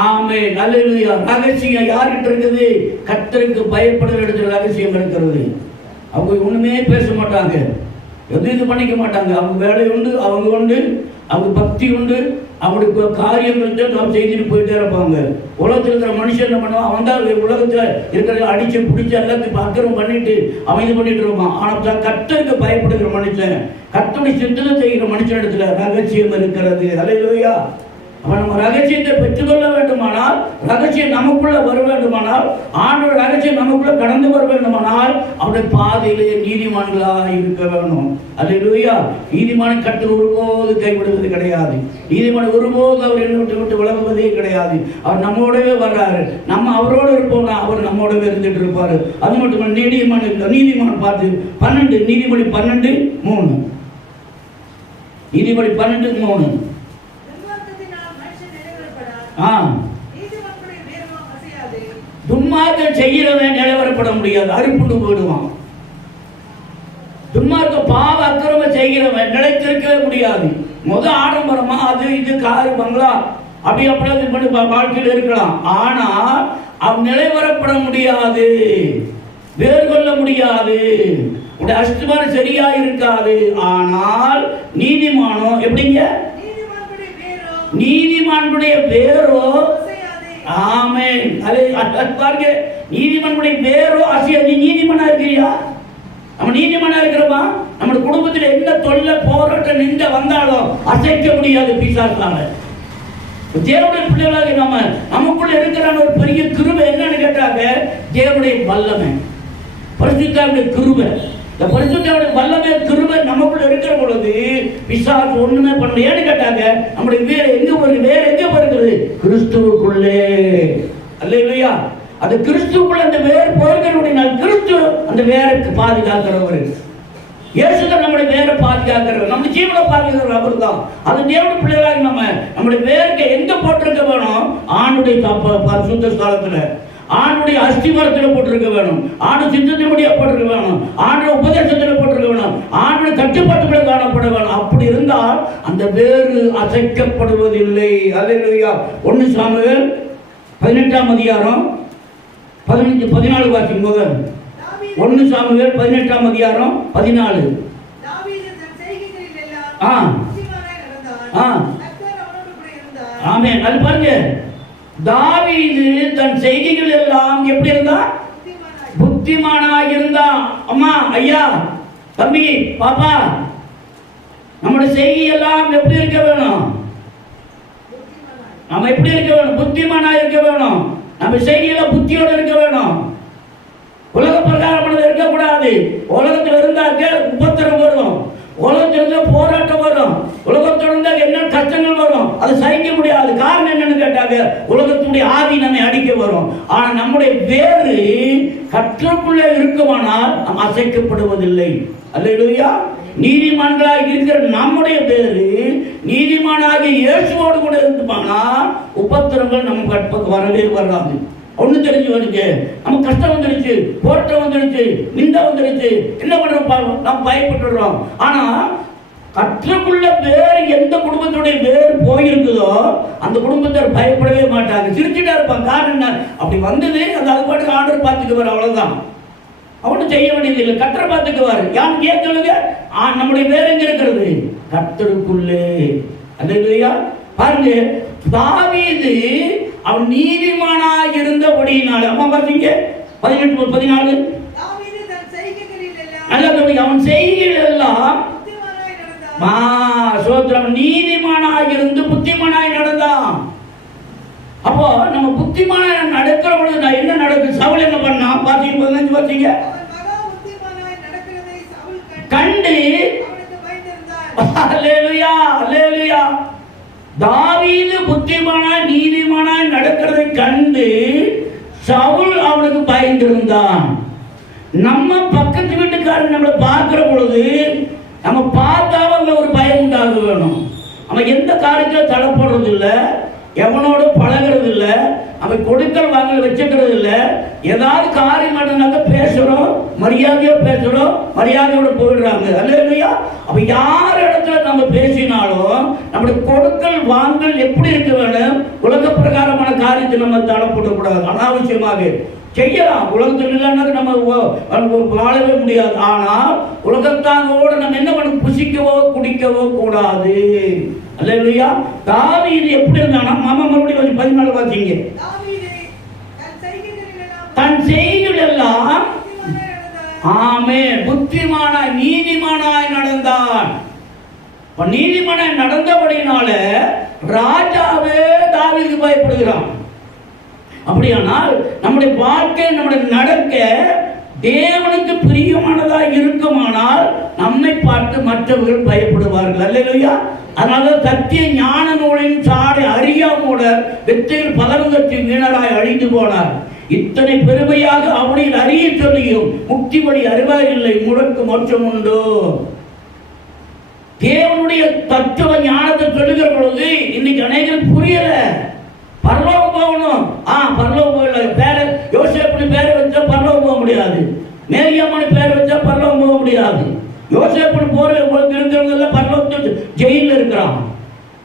ஆமென். அல்லேலூயா. ரகசியம் யார்கிட்ட இருக்குது? கர்த்தருக்கு பயப்படுகிற இடத்துல ரகசியம் இருக்கிறது. அவங்க ஒண்ணுமே பேச மாட்டாங்க, எதுவும் இது பண்ணிக்க மாட்டாங்க. அவங்க வேலை உண்டு, அவங்க உண்டு, அவங்க பக்தி உண்டு, அவங்களுக்கு காரியங்கள் நாம் செய்துட்டு போயிட்டே இருப்பாங்க. உலகத்தில் இருக்கிற மனுஷன் என்ன பண்ணுவான்? அவன் தான் உலகத்தில் இருக்கிற அடிச்சு பிடிச்சி எல்லாத்தையும் அக்கிரம் பண்ணிட்டு அவன் இது பண்ணிட்டு இருப்பான். ஆனால் கர்த்தருக்கு பயப்படுகிற மனுஷன், கர்த்தருடைய சித்தத்தை செய்கிற மனுஷன் இடத்துல ரகசியம் இருக்கிறது. அல்லேலூயா. அவன் நம்ம ரகசியத்தை பெற்றுக்கொள்ள வேண்டுமானால், ரகசியம் நமக்குள்ள வர வேண்டுமானால், ஆண்டோட ரகசியம் நமக்குள்ள கடந்து வர வேண்டுமானால் அவருடைய பாதையிலே நீதிமான்களாக இருக்க வேணும். அல்லேலூயா. நீதிமான கர்த்தர் ஒருபோது கைவிடுவது கிடையாது. நீதிமான ஒருபோது அவர் என்ன விட்டு விலகுவதே கிடையாது. அவர் நம்மோடவே வர்றாரு. நம்ம அவரோடு இருப்போம்னா அவர் நம்மோடவே இருந்துட்டு இருப்பாரு. அது மட்டும் நீதிமான் பார்த்து 12 நீதிமொழி 12:3 நீதிமொழி 12:3. துன்மார்க்கம் செய்கிறவன் நிலவரப்பட முடியாது, அறுப்புண்டு போயிடுவான். துன்மார்க்க பாவ அக்கிரம செய்கிறவன் நிலைத்திருக்கவே முடியாது. ஆடம்பரமா அது இது காரு பங்களா அப்படி வாழ்க்கையில் இருக்கலாம். ஆனா அவன் நிலைவரப்பட முடியாது, வேறு கொள்ள முடியாது, உடைய அஸ்திவாரம் சரியா இருக்காது. ஆனால் நீதிமானோ எப்படிங்க? நீதிமானுடைய வேரோ ஆமென். பாருங்க, நீதிமானுடைய வேரோ அசையாது. நீ நீதிமானா இருக்கிறியா? நம்ம நீதிமானா இருக்கிறோமா? நம்ம குடும்பத்தில் என்ன தொல்லை போராட்டம் நின்ற வந்தாலும் அசைக்க முடியாது பிசாசால. தேவனுடைய பிள்ளைகளாக நமக்குள்ள இருக்கிற ஒரு பெரிய கிருபை என்னன்னு கேட்டாங்க, தேவனுடைய வல்லமை, பரிசுத்தாவுடைய கிருபை. இந்த பரிசுத்தாவுடைய வல்லமை கிருபை நமக்குள்ள இருக்கிற பொழுது பிசாசு ஒண்ணுமே பண்ணல. ஏன்னு கேட்டாங்க, நம்முடைய வேற எங்க வருகிறது? கிறிஸ்துவுக்குள்ளே. அல்லேலூயா. அந்த கிறிஸ்துவுக்குள்ள அந்த வேர் போகிறவருடைய கிறிஸ்து அந்த வேருக்கு பாதுகாக்கிறவர். இயேசுதான் நம்முடைய வேரை பாதுகாக்கிறவர், நம்ம ஜீவனை பாதுகாக்கிறவர் அவர் தான். அது தேவனுடைய பிள்ளைகளாக நம்முடைய வேருக்கு எங்க போட்டிருக்க வேணும்? ஆணுடைய பரிசுத்த ஸ்தலத்துல, ஆணுடைய அஸ்திவாரத்தில் போட்டிருக்க வேணும், ஆண்டு சித்தத்தினுடைய போட்டிருக்க வேணும், ஆண்டு உபதேசத்தில் போட்டிருக்க வேணும், ஆண்டு கட்டுப்பாட்டுகளை காணப்பட வேணும். அப்படி இருந்தால் அந்த வேறு அசைக்கப்படுவதில்லை. அல்லேலூயா. 1 சாமுவேல் 18ஆம் அதிகாரம் 14 வாசிக்கும் போது 1 சாமுவேல் 18ஆம் அதிகாரம் 14. ஆமென். அது பாருங்க, தாவீது தன் செய்கைகள் எல்லாம் எப்படி இருந்தா? புத்திமானாக இருந்தா. அம்மா, ஐயா, தம்பி, பாப்பா, நம்முடைய செய்கை எல்லாம் எப்படி இருக்க வேணும்? நம்ம எப்படி இருக்க வேணும்? புத்திமானாக இருக்க வேணும். நம்ம செய்கையில புத்தியோடு இருக்க வேணும். உலக பிரகாரமானது இருக்கக்கூடாது. உலகத்தில் இருந்தாக்க உபத்திரம் வரும், உலகத்தில் இருந்தா போராட்டம் வரும், உலகத்தில் இருந்தா என்ன கஷ்டங்கள் வரும், அது சகிக்க முடியாது. காரணம் என்னன்னு கேட்டாங்க, உலகத்தினுடைய ஆவி நம்மை அடிக்க வரும். ஆனா நம்முடைய வேறு கற்றுக்குள்ளே இருக்குமானால் நாம் அசைக்கப்படுவதில்லை. அல்லேலூயா. நீதிமான்களாக இருக்கிற நம்முடைய வேறு நீதிமானாக இயேசுவோடு கூட இருக்குமானா உபத்திரங்கள் நம்ம கற்பக்கு வரவே வராது. ஒண்ணு தெரிஞ்சு வந்துச்சு, நமக்கு கஷ்டம் வந்துடுச்சு, போராட்டம் வந்துடுச்சு, நிந்த வந்துடுச்சு, என்ன பண்றோம்? நாம் பயப்பட்டுறோம். ஆனா கற்றுக்குள்ள வேறு எந்த குடும்பத்துடைய வேறு போயிருக்குதோ அந்த குடும்பத்தார் பயப்படவே மாட்டாங்க, சிரிச்சுட்டா இருப்பாங்க. காரணம் என்ன? அப்படி வந்தது அது அது பாட்டுக்கு ஆர்டர் பார்த்துக்குவார், அவ்வளவுதான். அவனும் செய்ய வேண்டியது இல்லை, கத்தரை பார்த்துக்குவார். யாரும் கேட்கலுங்க, நம்முடைய வேறு எங்க இருக்கிறது? கர்த்தருக்குள்ளே. அல்லேலூயா. பாருங்க, தாவீது அவன் நீதிமானாக இருந்தபடியினால, அம்மா பார்த்தீங்க 18 14. அவன் செய்கைகள் எல்லாம் சோத்திரம் நீதிமானாக இருந்து புத்திமானாய் நடந்தான். அப்போ நம்ம புத்திமானாய் நடக்கிற பொழுது என்ன நடக்குது? சவுல் என்ன பண்ணா? பார்த்தீங்க 15 பார்த்தீங்க, கண்டு அல்லேலூயா, அல்லேலூயா. தாவீது புத்திமானாய் நீதிமானாய் நடக்கிறதை கண்டு சவுல் அவனுக்கு பயந்திருந்தான். நம்ம பக்கத்து வீட்டுக்காரன் நம்மளை பார்க்கிற பொழுது நம்ம பார்த்தாலும் ஒரு பயம் உண்டாக வேணும். அவன் எந்த காரியத்தில் தடப்படுறது இல்லை, எவனோட பழகிறது இல்லை, அவன் கொடுக்கல் வாங்கல் வச்சுக்கிறது இல்லை. ஏதாவது காரியம் நடந்தாக்க பேசுறோம், மரியாதையோ பேசுறோம், மரியாதையோட போயிடுறாங்க. அல்லேலூயா. அப்ப யார் இடத்துல நம்ம பேசினாலும் நம்முடைய கொடுக்கல் வாங்கல் எப்படி இருக்க வேணும்? உலக பிரகாரமான காரியத்தை நம்ம தடப்படக்கூடாது. அனாவசியமாக செய்யலாம், உலகத்தில் இல்லைன்னா நம்ம வாழவே முடியாது. ஆனால் உலகத்தாங்கோடு நம்ம என்ன பண்ண? புசிக்கவோ குடிக்கவோ கூடாது. அல்லேலூயா. தாவீது எப்படி இருந்தானா? மாமா மறுபடியும் 14 வாசிங்க. தன் செய்கைகள் எல்லாம் ஆமென் புத்திமானாய் நீதிமானாய் நடந்தான். நீதிமானாய் நடந்தபடினால ராஜாவே தாவீதுக்கு பயப்படுகிறான். அப்படியானால் நம்முடைய வாழ்க்கை, நம்முடைய நடக்க தேவனுக்கு பிரியமானதாக இருக்குமானால் நம்மை பார்த்து மற்றவர்கள் பயப்படுவார்கள். அல்லேலூயா. அதனால சத்திய ஞான நூலின் சாடை அறியாமூடர் வெற்றியில் பலவங்கற்றி வீணராய் அழிந்து போனார். இத்தனை பெருமையாக அவனில் அறிய சொல்லியும் முக்தி வழி அறிவாரில்லை, முடக்கு மோட்சம் உண்டு. தேவனுடைய தத்துவ ஞானத்தை சொல்லுகிற பொழுது இன்னைக்கு அநேகருக்கு புரியல. பரலோகம் போகணும், பரலோகம் போகல. பேர யோசேப்புன்னு பேரை வச்சா பரலோகம் போக முடியாது, மேரியம்மனு பேரை வச்சா பரலோகம் போக முடியாது. யோசேப்புன்னு போற உங்களுக்கு இருக்கிறவங்க பரலோகம்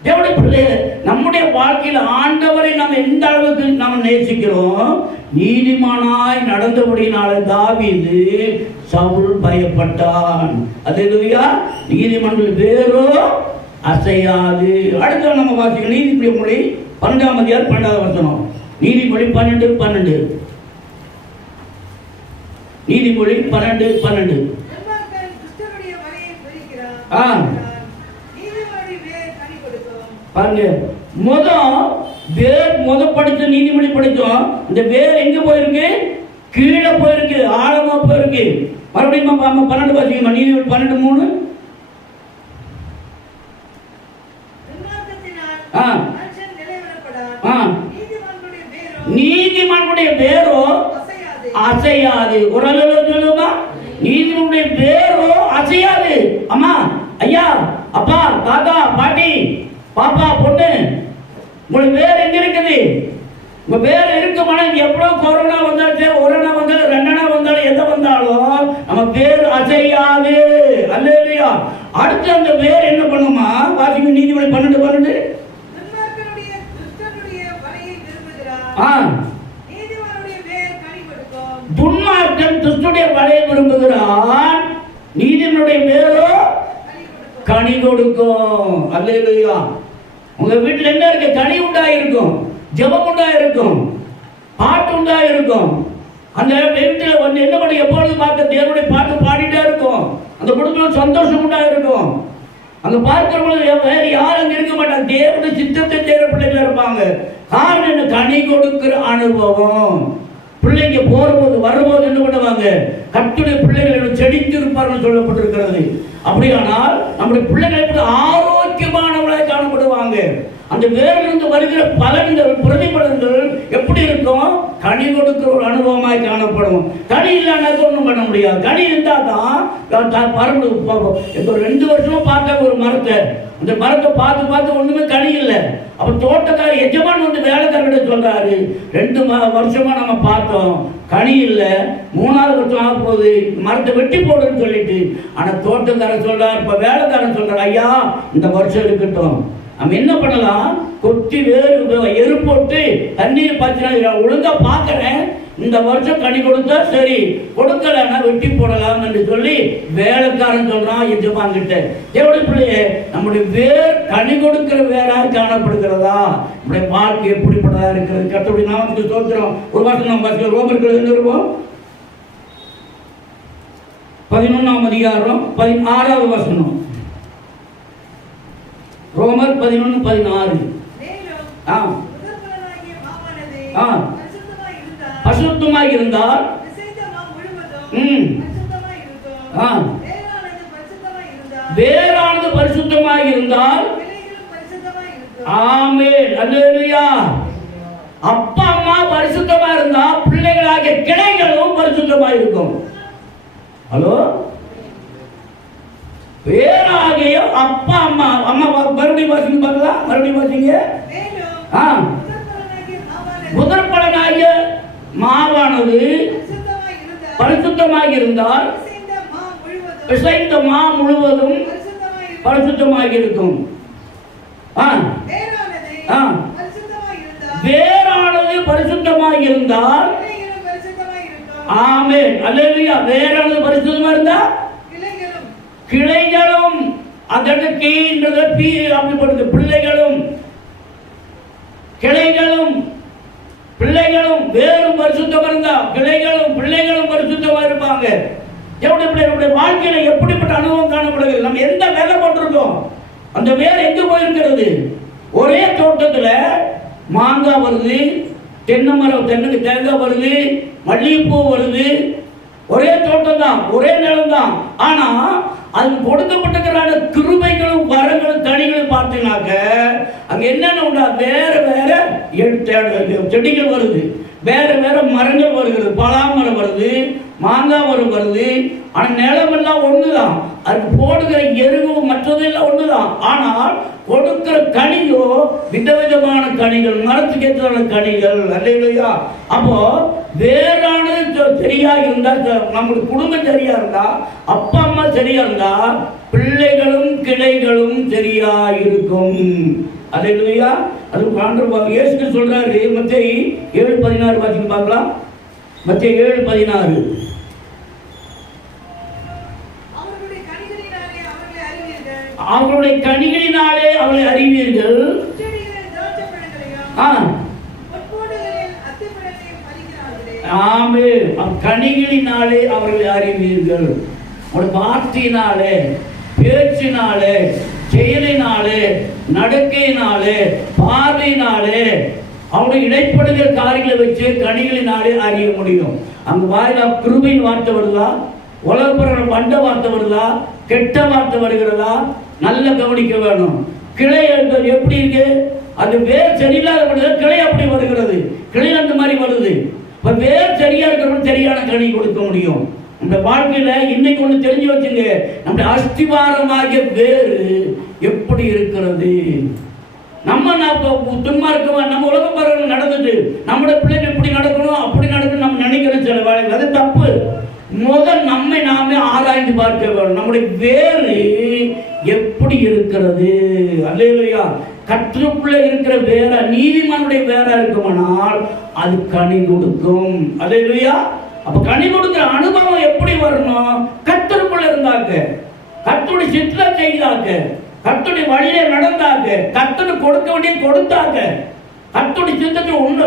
தேவனுடைய பிள்ளை, நம்முடைய வாழ்க்கையில் ஆண்டவரை நாம் எந்த அளவுக்கு நாம் நேசிக்கிறோம். நீதிமானாய் நடந்தபடினால தாவீது சவுல் பயப்பட்டான். அல்லேலூயா. நீதிமன்றம் வேறோ அசையாது. அடுத்த நம்ம வாசிக்கலாம் நீதிமொழி மொழி 12ஆம் அதிகாரம் 12வது வசனம். நீதிமொழி 12:12. நீதிமொழி 12:12. பாருங்க, முத படிச்ச நீதிமொழி படிச்சோம். இந்த வேர் எங்க போயிருக்கு? கீழே போயிருக்கு, ஆழமா போயிருக்கு. மறுபடியும் 12 வாசிக்கமா. நீதிமொழி 12:3. நீதிமன்றுடைய வேரோ அசையாது. ஒரு சொல்லுமா, நீதிமன்றுடைய வேரோ அசையாது. அம்மா, ஐயா, அப்பா, தாத்தா, பாட்டி, பாப்பா, பொண்ணு, உங்களுக்கு வேற எங்க இருக்குது? உங்க வேற இருக்குமானா எவ்வளவு கொரோனா வந்தாலும், ஒரணா வந்தாலும், ரெண்டனா வந்தாலும், எதை வந்தாலும் நம்ம வேறு அசையாது. அல்லேலூயா. அடுத்து அந்த வேர் என்ன பண்ணுமா? வாசிங்க நீதிமொழி 12:12. துன்மார்க்கன் துஷ்டுடைய வலையை விரும்புகிறான், நீதிமனுடைய வேரோ கனி கொடுக்கும். அல்லேலூயா. உங்க வீட்டில் என்ன இருக்கு? கனி உண்டாயிருக்கும், ஜெபம் உண்டாயிருக்கும், பாட்டு உண்டாயிருக்கும். அந்த வீட்டில் வந்து என்ன பண்ணி எப்பொழுது பார்க்க தேவனுடைய பாட்டு பாடிட்டே இருக்கும். அந்த குடும்பத்தில் சந்தோஷம் உண்டாயிருக்கும். அங்க பார்க்கிறவங்க வேற யாரும் அங்க இருக்க மாட்டாங்க. தேவனுடைய சித்தத்தை செய்கிற பிள்ளைகள் இருப்பாங்க. காரணம் என்ன? கனி கொடுக்கிற அனுபவம். பிள்ளைங்க போறபோது வரும்போது என்ன பண்ணுவாங்க? கர்த்தருடைய பிள்ளைகள் செடித்து இருப்பார்கள் சொல்லப்பட்டிருக்கிறது. அப்படியானால் நம்முடைய பிள்ளைகள் ஆரோக்கியமானவர்களாக காணப்படுவாங்க. அந்த வேரிலிருந்து வருகிற பலன், இந்த பிரதிபலன்கள் எப்படி இருக்கும்? கனி கொடுக்கிற ஒரு அனுபவமாய் காணப்படும். கனி இல்லைன்னாக்க ஒன்றும் பண்ண முடியாது. கனி இருந்தால் தான் பரம்பு. இப்போ 2 வருஷமா பார்த்த ஒரு மரத்தை, அந்த மரத்தை பார்த்து ஒண்ணுமே கனி இல்லை. அப்ப தோட்டக்கார எஜமான் வந்து வேலைக்காரர்கிட்ட சொல்றாரு, 2 வருஷமா நம்ம பார்த்தோம், கனி இல்லை, 3வது வருஷம் ஆக போகுது, மரத்தை வெட்டி போடுன்னு சொல்லிட்டு. ஆனா தோட்டக்காரர் சொல்றாரு, இப்ப வேலைக்காரன் சொல்றாரு, ஐயா இந்த வருஷம் இருக்கட்டும், நம்ம என்ன பண்ணலாம், கொத்தி வேறு எரு போட்டு தண்ணீர் பாய்ச்சினா ஒழுங்கா பார்க்கறேன், இந்த வருஷம் கனி கொடுத்தா சரி, கொடுக்கலன்னா வெட்டி போடலாம் என்று சொல்லி வேலைக்காரன் சொல்றான் எஜமான் கிட்ட. தேவனுடைய பிள்ளையே, நம்முடைய வேர் கனி கொடுக்கிற வேறாக காணப்படுகிறதா? நம்முடைய வாழ்க்கை எப்படிப்பட்டதா இருக்கிறது? கர்த்தருடைய நாமத்துக்கு ஸ்தோத்திரம். ஒரு வாசம் நம்ம வாசிக்கிறோம். ரோமர்கள் நிறுவம் 11ஆம் அதிகாரம் 16வது வசனம். ரோமர் 11:16. பரிசுத்தமாய் இருந்தால் வேறானது பரிசுத்தமாய் இருந்தால், ஆமென், அல்லேலூயா. அப்பா அம்மா பரிசுத்தமா இருந்தா பிள்ளைகளாகிய கிளைகளும் பரிசுத்தமாய் இருக்கும். ஹலோ, வேறாகிய அப்பா அம்மா. அம்மா மறுபடியும் வாசிங்க பார்க்கலாம். மறுபடியும் வாசிங்க. முதற்பலனாகிய மாவானது பரிசுத்தமாக இருந்தால் பிசைந்த மா முழுவதும் பரிசுத்தமாக இருக்கும். வேறானது பரிசுத்தமாக இருந்தால், ஆமென், அல்லேலூயா. வேறானது பரிசுத்தமாக இருந்தா கிளைகளும், அதற்கு கீழ்ன்றது பீ அப்படிப்படுது, பிள்ளைகளும் கிளைகளும் பிள்ளைகளும் வேறும் பரிசுத்தமா இருந்தா கிளைகளும் பிள்ளைகளும் பரிசுத்தமா இருப்பாங்க. நம்முடைய வாழ்க்கையில எப்படிப்பட்ட அனுபவம் காணப்படுகிறது? நம்ம எந்த வேலை போட்டிருக்கோம், அந்த வேர் எங்க போயிருக்கிறது? ஒரே தோட்டத்துல மாங்காய் வருது, தென்னை மரம், தென்னைக்கு தேங்காய் வருது, மல்லிகைப்பூ வருது. ஒரே தோட்டம் தான், ஒரே நிலம் தான். ஆனா அது கொடுக்கப்பட்டிருக்கிற கிருபைகளும் வரங்களும் தனிகளும் பார்த்தீங்கன்னாக்க அங்க என்னென்ன உண்டா? வேற வேற செடிகள் வருது, வேற வேற மரங்கள் வருகிறது, பலாமரம் வருது, மாங்காய் மரம் வருது. ஆனா நிலம் எல்லாம் ஒண்ணுதான், அதுக்கு போடுகிற எருவும் மற்றதெல்லாம் ஒண்ணுதான். ஆனால் கொடுக்கிற கனியோ விதவிதமான கனிகள், மரத்துக்கு ஏற்ற கனிகள். அல்லேலூயா. அப்போ வேறானது சரியா இருந்தா, நம்மளுடைய குடும்பம் சரியா இருந்தா, அப்பா அம்மா சரியா இருந்தா, பிள்ளைகளும் கிளைகளும் சரியா இருக்கும். அல்லேலூயா. அது ஆண்டவர் இயேசு சொல்றாரு. மத்தேயு 7:16 வாசிங்க பார்க்கலாம். மத்தேயு 7:16. அவர்களுடைய கனிகளினாலே அவர்களை அறிவீர்கள். ஆமென். கனிகளினாலே அவர்களை அறிவீர்கள். வார்த்தையினாலே, பேச்சினாலே, செயலினாலே, நடக்கையினாலே, பார்வையினாலே, அவருடைய இடைப்படுகிற காரியங்களை வச்சு கனிகளினாலே அறிய முடியும். அங்க வாயில கிருபையின் வார்த்தை வருதா, உலகப்புற வண்ட வார்த்தை வருதா, கெட்ட வார்த்தை வருகிறதா, நல்ல கவனிக்க வேணும். கிளை எப்படி இருக்கு? அது வேர் சரியில்லாத கிளை அப்படி வருகிறது. கிளை அந்த மாதிரி வருது. இப்ப வேர் சரியா இருக்கிறவங்க சரியான கனி கொடுக்க முடியும். நம்ம வாழ்க்கையில இன்னைக்கு ஒண்ணு தெரிஞ்சு வச்சுங்க, நம்முடைய அஸ்திவாரமாகிய வேறு எப்படி இருக்கிறது. நம்ம துன்மார்க்கமா நம்ம உலக பரவல் நடந்துட்டு நம்முடைய பிள்ளைங்க எப்படி நடக்கணும் அப்படி நடக்கணும் நம்ம நினைக்கிறோம். சில வேலைகள் அது தப்பு. முதல் நம்மை நாமே ஆராய்ந்து பார்க்க வேண்டும். நம்முடைய வேறு எப்படி இருக்கிறது. அல்லேலூயா. கற்றுக்குள்ள இருக்கிற வேற நீதிமானுடைய வேற இருக்குமானால் அது கனி கொடுக்கும். அல்லேலூயா. அப்ப கனி கொடுக்கிற அனுபவம் எப்படி வரணும்? கர்த்தருக்குள்ள இருந்தாங்க, கர்த்தருடைய சித்தத்தை செய்தாங்க, கர்த்தருடைய வழியிலே நடந்தாங்க, கர்த்தருக்கு கொடுக்க வேண்டிய கொடுத்தாங்க, கர்த்தருடைய சித்தத்தை ஒன்று.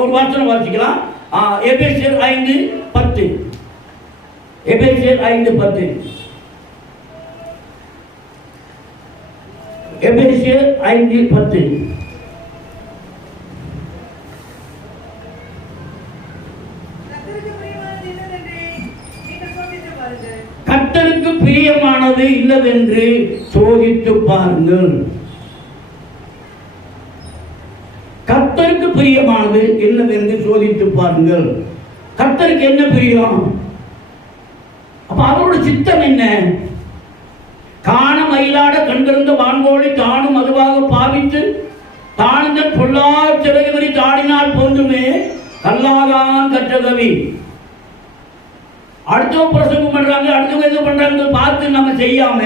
ஒரு வாசனை வாசிக்கலாம். எபேசியர் 5:10. எபேசியர் 5:10. எபேசியர் 5:10. கர்த்தருக்கு பிரியமானது இல்லவென்று சோதித்து பாருங்கள். கர்த்தருக்கு பிரியமானது இல்லவென்று சோதித்து பாருங்கள். கர்த்தருக்கு என்ன பிரியம்? அப்ப அவரோட சித்தம் என்ன? காண மயிலாட கண்டிருந்த வான்கோழி தானும் அதுவாக பாவித்து தாழ்ந்த பொல்லா சிறகுவரி தாடினால் போன்றுமே கல்லாதான் கற்ற கவி. அடுத்தவங்க பிரசங்கம் பண்றாங்க, அடுத்தவங்க எது பண்றாங்க பார்த்து நம்ம செய்யாம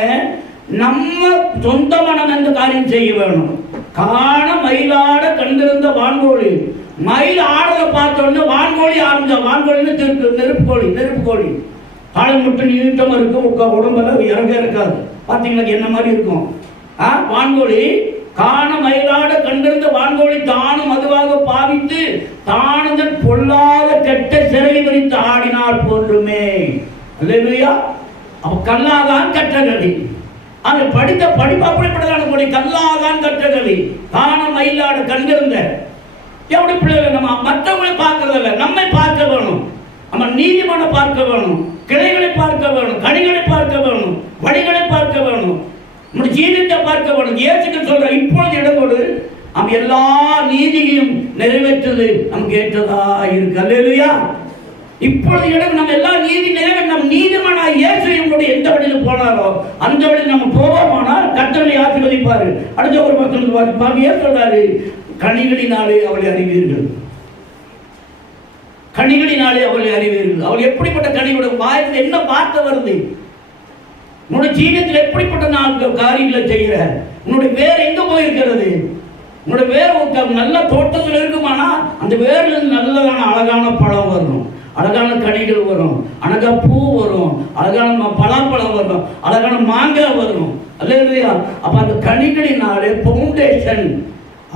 நம்ம சொந்தமா நம்ம எந்த காரியம் செய்ய வேணும். காண மயிலாட கண்டிருந்த வான்கோழி. மயில் ஆடலை பார்த்தோன்னு வான்கோழி ஆரம்பிச்சா. வான்கோழின்னு நெருப்பு கோழி. நெருப்பு கோழி காலை மட்டும் நீட்டமா இருக்கும், உடம்புல இறங்க இருக்காது. பார்த்தீங்களா என்ன மாதிரி இருக்கும்? வான்கோழி காண மயிலாட கண்டிருந்த வான்கோழி தானும் அதுவாக பாவித்து தானுதன் பொல்லாத கெட்ட சிறகை விரித்து ஆடினார் போன்றுமே. அல்லேலூயா. அப்ப கல்லாதான் கற்றகளி. அது படித்த படிப்பு அப்படிப்பட்டதான கோழி. கல்லாதான் கற்றகளி. காண மயிலாட கண்டிருந்த எப்படி பிள்ளைகள் நம்ம மற்றவங்களை பார்க்கறதில்ல, நம்மை பார்க்க வேணும். நம்ம நீதிமான பார்க்க வேணும், கிளைகளை பார்க்க வேணும், கனிகளை பார்க்க வேணும், வழிகளை பார்க்க வேணும், நம்முடைய ஜீவித்தை பார்க்க வேணும். இயேசுக்கு சொல்ற இப்பொழுது இடங்கொடு அவன் எல்லா நீதியையும் நிறைவேற்றது நமக்கு ஏற்றதா இருக்கு. அல்லேலூயா. இப்பொழுது இடம் நம்ம எல்லா நீதி நிறைவேற்ற நம் நீதிமான இயேசு நம்முடைய எந்த வழியில் போனாரோ அந்த வழியில் நம்ம போவோமானால் கர்த்தரை ஆசீர்வதிப்பாரு. அடுத்த ஒரு வசனத்தில் வாசிப்பாங்க. ஏன் சொல்றாரு? கனிகளினாலே அவளை அறிவீர்கள். கனிகளினாலே அவளை அறிவீர்கள். அவள் எப்படிப்பட்ட கனியோட வாயிலிருந்து என்ன வார்த்தை வருது? உன்னுடைய ஜீவியத்தில் எப்படிப்பட்ட நான் காரியங்களை செய்கிற? உன்னுடைய வேர் எங்க போயிருக்கிறது? உன்னுடைய வேர் நல்ல தோட்டத்தில் இருக்குமானா அந்த வேர்லேருந்து நல்லதான அழகான பழம் வரும், அழகான கனிகள் வரும், அழகா பூ வரும், அழகான பலாப்பழம் வரும், அழகான மாங்காய் வரும். அல்லேலூயா. அப்ப அந்த கனிகளினாலே பவுண்டேஷன்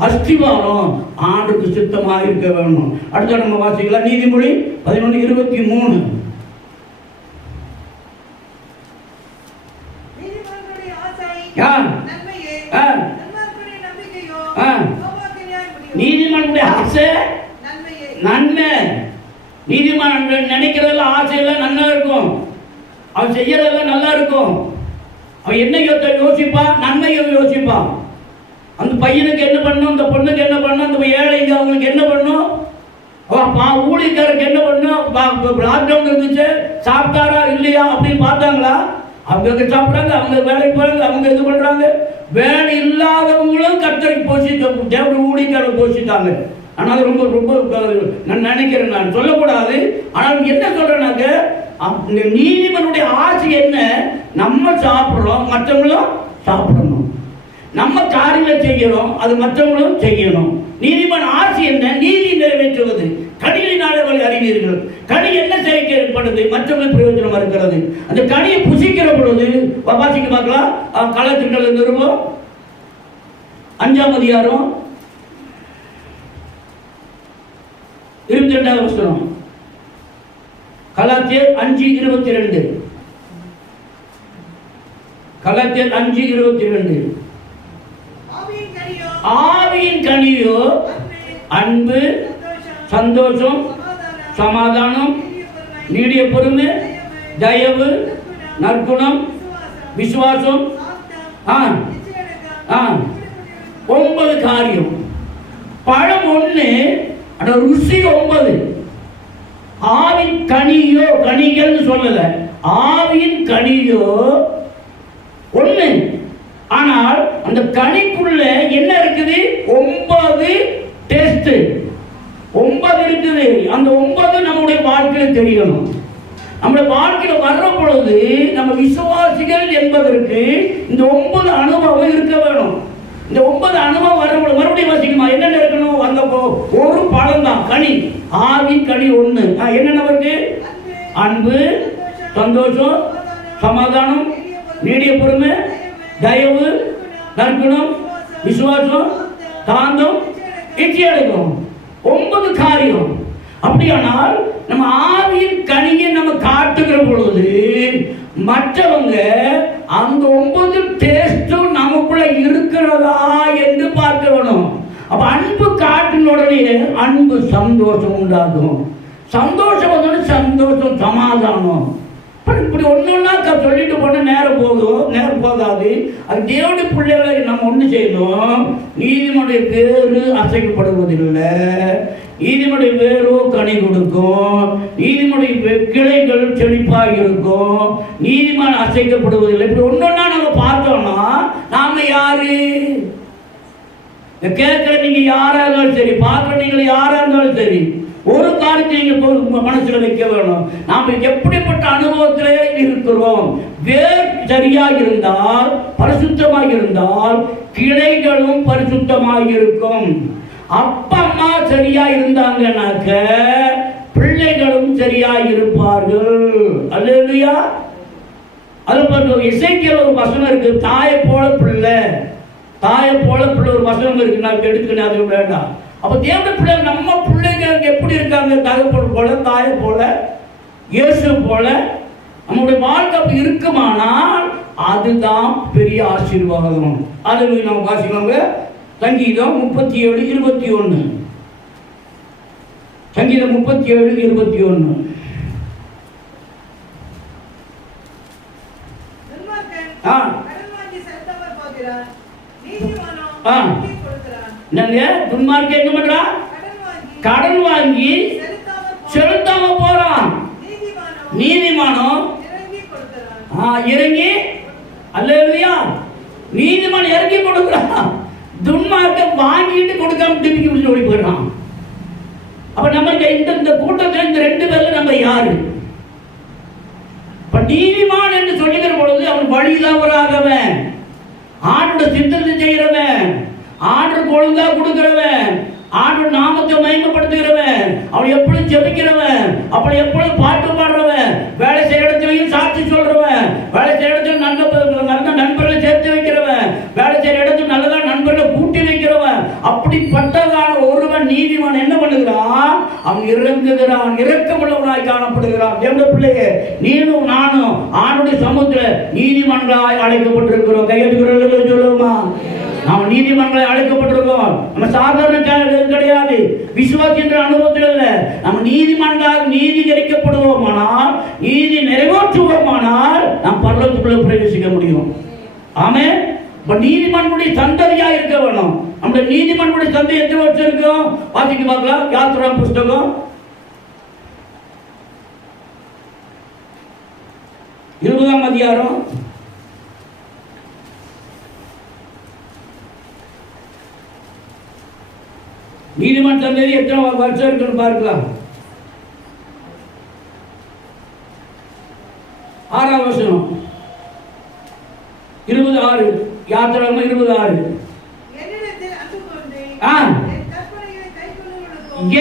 அஸ்திவாரம் ஆண்டுக்கு சித்தமாக இருக்க வேணும். அடுத்த நம்ம வாசிக்கலாம். நீதிமொழி 11:23. நீதிமன்ற ஆசை நன்மை. நீதிமன் நினைக்கிறதெல்லாம் ஆசையெல்லாம் நல்லா இருக்கும், அவன் செய்யறதெல்லாம் நல்லா இருக்கும். அவன் என்ன யோசிப்பான்? நன்மையை யோசிப்பான். அந்த பையனுக்கு என்ன பண்ணும், அந்த பொண்ணுக்கு என்ன பண்ணும், அந்த ஏழைங்க அவங்களுக்கு என்ன பண்ணும், ஊழியக்காரருக்கு என்ன பண்ணும். லாக்டவுன் இருந்துச்சு, சாப்பிட்டாரா இல்லையா அப்படின்னு பார்த்தாங்களா? அவங்க சாப்பிட்றாங்க, அவங்க வேலைக்கு போறாங்க, அவங்க இது பண்றாங்க. வேலை இல்லாதவங்களும் கர்த்தரை போஷித்த தேவ ஊழியக்காரரை போஷித்தாங்க. ஆனால் ரொம்ப ரொம்ப நான் நினைக்கிறேன், நான் சொல்லக்கூடாது. ஆனால் என்ன சொல்றேன்னாக்க நீதிமனுடைய ஆசை என்ன? நம்ம சாப்பிட்றோம், மற்றவங்களும் சாப்பிடணும். நம்ம காரியங்களை செய்யணும், அது மற்றவங்களும் செய்யணும். நீதிமான் ஆசி என்ன? நீதி நிறைவேற்றுவது. கனியினாலே அவர்கள் அறிவீர்கள். கனி என்ன செய்யப்படுது? மற்றவர்கள் பிரயோஜனமா இருக்கிறது. அந்த கனியை புசிக்கிற பொழுது வாசிக்க பார்க்கலாம். கலாத்திற்கான நிருபம் 5ஆம் அதிகாரம் 22ஆவது வசனம். கலாத்தியர் 5:22. கலாத்தியர் 5:22. ஆவியின் கனியோ அன்பு, சந்தோஷம், சமாதானம், நீடிய பொறுமை, தயவு, நற்குணம், விசுவாசம். 9 காரியம். பழம் 1, ஆனா ருசி 9. ஆவின் கனியோ, கனிகள் சொல்லல, ஆவியின் கனியோ 1. ஆனால் அந்த கனிக்குள்ள என்ன இருக்குது? 9 டேஸ்ட், 9 இருக்குது. அந்த 9 நம்முடைய வாழ்க்கையில் தெரியணும். நம்முடைய வாழ்க்கையில் வர்ற பொழுது நம்ம விசுவாசிகள் என்பதற்கு இந்த 9 அனுபவம் இருக்க வேணும். இந்த 9 அனுபவம் வர பொழுது மறுபடியும் வாசிக்குமா? என்னென்ன இருக்கணும்? அந்த ஒரு பழம் தான் கனி. ஆவின் கனி 1. என்னென்ன இருக்கு? அன்பு, சந்தோஷம், சமாதானம், நீடிய பொறுமை, தயவு, நற்குணம், விசுவாசம், சாந்தம், இச்சை அடக்கம். 9 காரியம். அப்படியானால் நம்ம ஆவியின் கனியை நம்ம காட்டுகிற பொழுது மற்றவங்க அந்த 9 டேஸ்டும் நமக்குள்ள இருக்கிறதா என்று பார்க்க வேணும். அப்ப அன்பு காட்டின உடனே அன்பு சந்தோஷம் உண்டாகும். சந்தோஷம் வந்து சந்தோஷம், சமாதானம். இப்படி ஒன்னொன்னா சொல்லிட்டு போன நேரம் போதும், நேரம் போதாது. அது தேவனுடைய பிள்ளைகளை நம்ம ஒன்று செய்யணும். நீதிமனுடைய பேரு அசைக்கப்படுவதில்லை. நீதிமனுடைய பேரோ கனி கொடுக்கும். நீதிமனுடைய கிளைகள் செழிப்பாக இருக்கும். நீதிமன்றம் அசைக்கப்படுவதில்லை. இப்படி ஒன்னொன்னா நம்ம பார்த்தோம்னா நாம யாரு? கேட்கிற நீங்க யாரா இருந்தாலும் சரி, பார்க்கிற நீங்க யாரா இருந்தாலும் சரி, ஒரு காரியத்தை நீங்க மனசுல வைக்க வேணும். நாம எப்படிப்பட்ட அனுபவத்திலே இருக்கிறோம்? வேர் சரியாக இருந்தால், பரிசுத்தமாக இருந்தால் கிளைகளும் பரிசுத்தமாக இருக்கும். அப்பா அம்மா சரியா இருந்தாங்கன்னாக்க பிள்ளைகளும் சரியா இருப்பார்கள். அல்லேலூயா. அது பார்த்தோம். எசேக்கியேல் ஒரு வசனம் இருக்கு, தாயை போல பிள்ளை, தாயை போல பிள்ளை ஒரு வசனம் இருக்கு. நான் எடுத்துக்கினேன், அது வேண்டாம். அப்ப தேவனுடைய பிள்ளை, நம்ம பிள்ளைங்க எப்படி இருக்காங்க? தகப்பன் போல, தாயை போல, இயேசு போல நம்முடைய வாழ்க்கை அப்படி இருக்குமானால் அதுதான் பெரிய ஆசீர்வாதம். அது நம்ம வாசிக்கலாங்க. சங்கீதம் 37:21. சங்கீதம் 37:21. துன்மார்க்க என்ன பண்றான்? கடன் வாங்கி செலுத்தாம போறான். நீதிமானோ இறங்கி, அல்லேலூயா, நீதிமான் இறங்கி கொடுக்கிறான். துன்மார்க்க வாங்கிட்டு கொடுக்காம திருப்பி ஓடி போயிடுறான். அப்ப நம்மளுக்கு இந்த கூட்டத்தில் இந்த 2 பேர்ல நம்ம யாரு? நீதிமான் என்று சொல்லுகிற பொழுது அவன் வழிதவறாதவன், ஆண்டோட சித்தத்தை செய்கிறவன், ஆண்டருக்கு ஒழுங்கா கொடுக்கிறவன், ஆண்டோட நாமத்தை மகிமைப்படுத்துகிறவன், அவன் எப்படி ஜெபிக்கிறவன், அப்படி எப்படி பாட்டு பாடுறவன், வேலை செய்ய இடத்துலையும் சாட்சி சொல்றவன், வேலை செய்ய இடத்துல நல்ல நண்பர்களை சேர்த்து வைக்கிறவன், வேலை செய்ய இடத்துல நல்லதான் நண்பர்களை கூட்டி வைக்கிறவன், அப்படிப்பட்டதான ஒருவன் நீதிமான் என்ன பண்ணுகிறான்? அவன் இறங்குகிறான், இரக்கமுள்ளவனாய் காணப்படுகிறான். தேவனுடைய பிள்ளையே, நீனும் நானும் ஆண்டுடைய சமூகத்துல நீதிமன்றாய் அழைக்கப்பட்டிருக்கிறோம். கையெழுத்துக்கிறவர்கள் சொல்லுவோமா? நாம நீதிமன்றங்களை அழைக்கப்பட்டிருக்கோம். நம்ம சாதாரண கிடையாது, விசுவாசி என்ற அனுபவத்தில் இல்ல. நம்ம நீதிமன்றால் நீதிகரிக்கப்படுவோமானால், நீதி நிறைவேற்றுவோமானால் நாம் பரலோகத்துக்குள்ள பிரவேசிக்க முடியும். ஆமென். நீதிமன்றுடைய சந்ததியா இருக்க வேணும். நம்முடைய நீதிமன்றுடைய சந்தை எத்தனை வருஷம் இருக்கும்? வாசிக்க பார்க்கலாம். யாத்திரா புஸ்தகம் 20ஆம் அதிகாரம் 20 எத்தனை வருஷம் இருக்குன்னு பார்க்கலாம். 6ஆம் வசனம் 26. யாத்திராகமம் 26.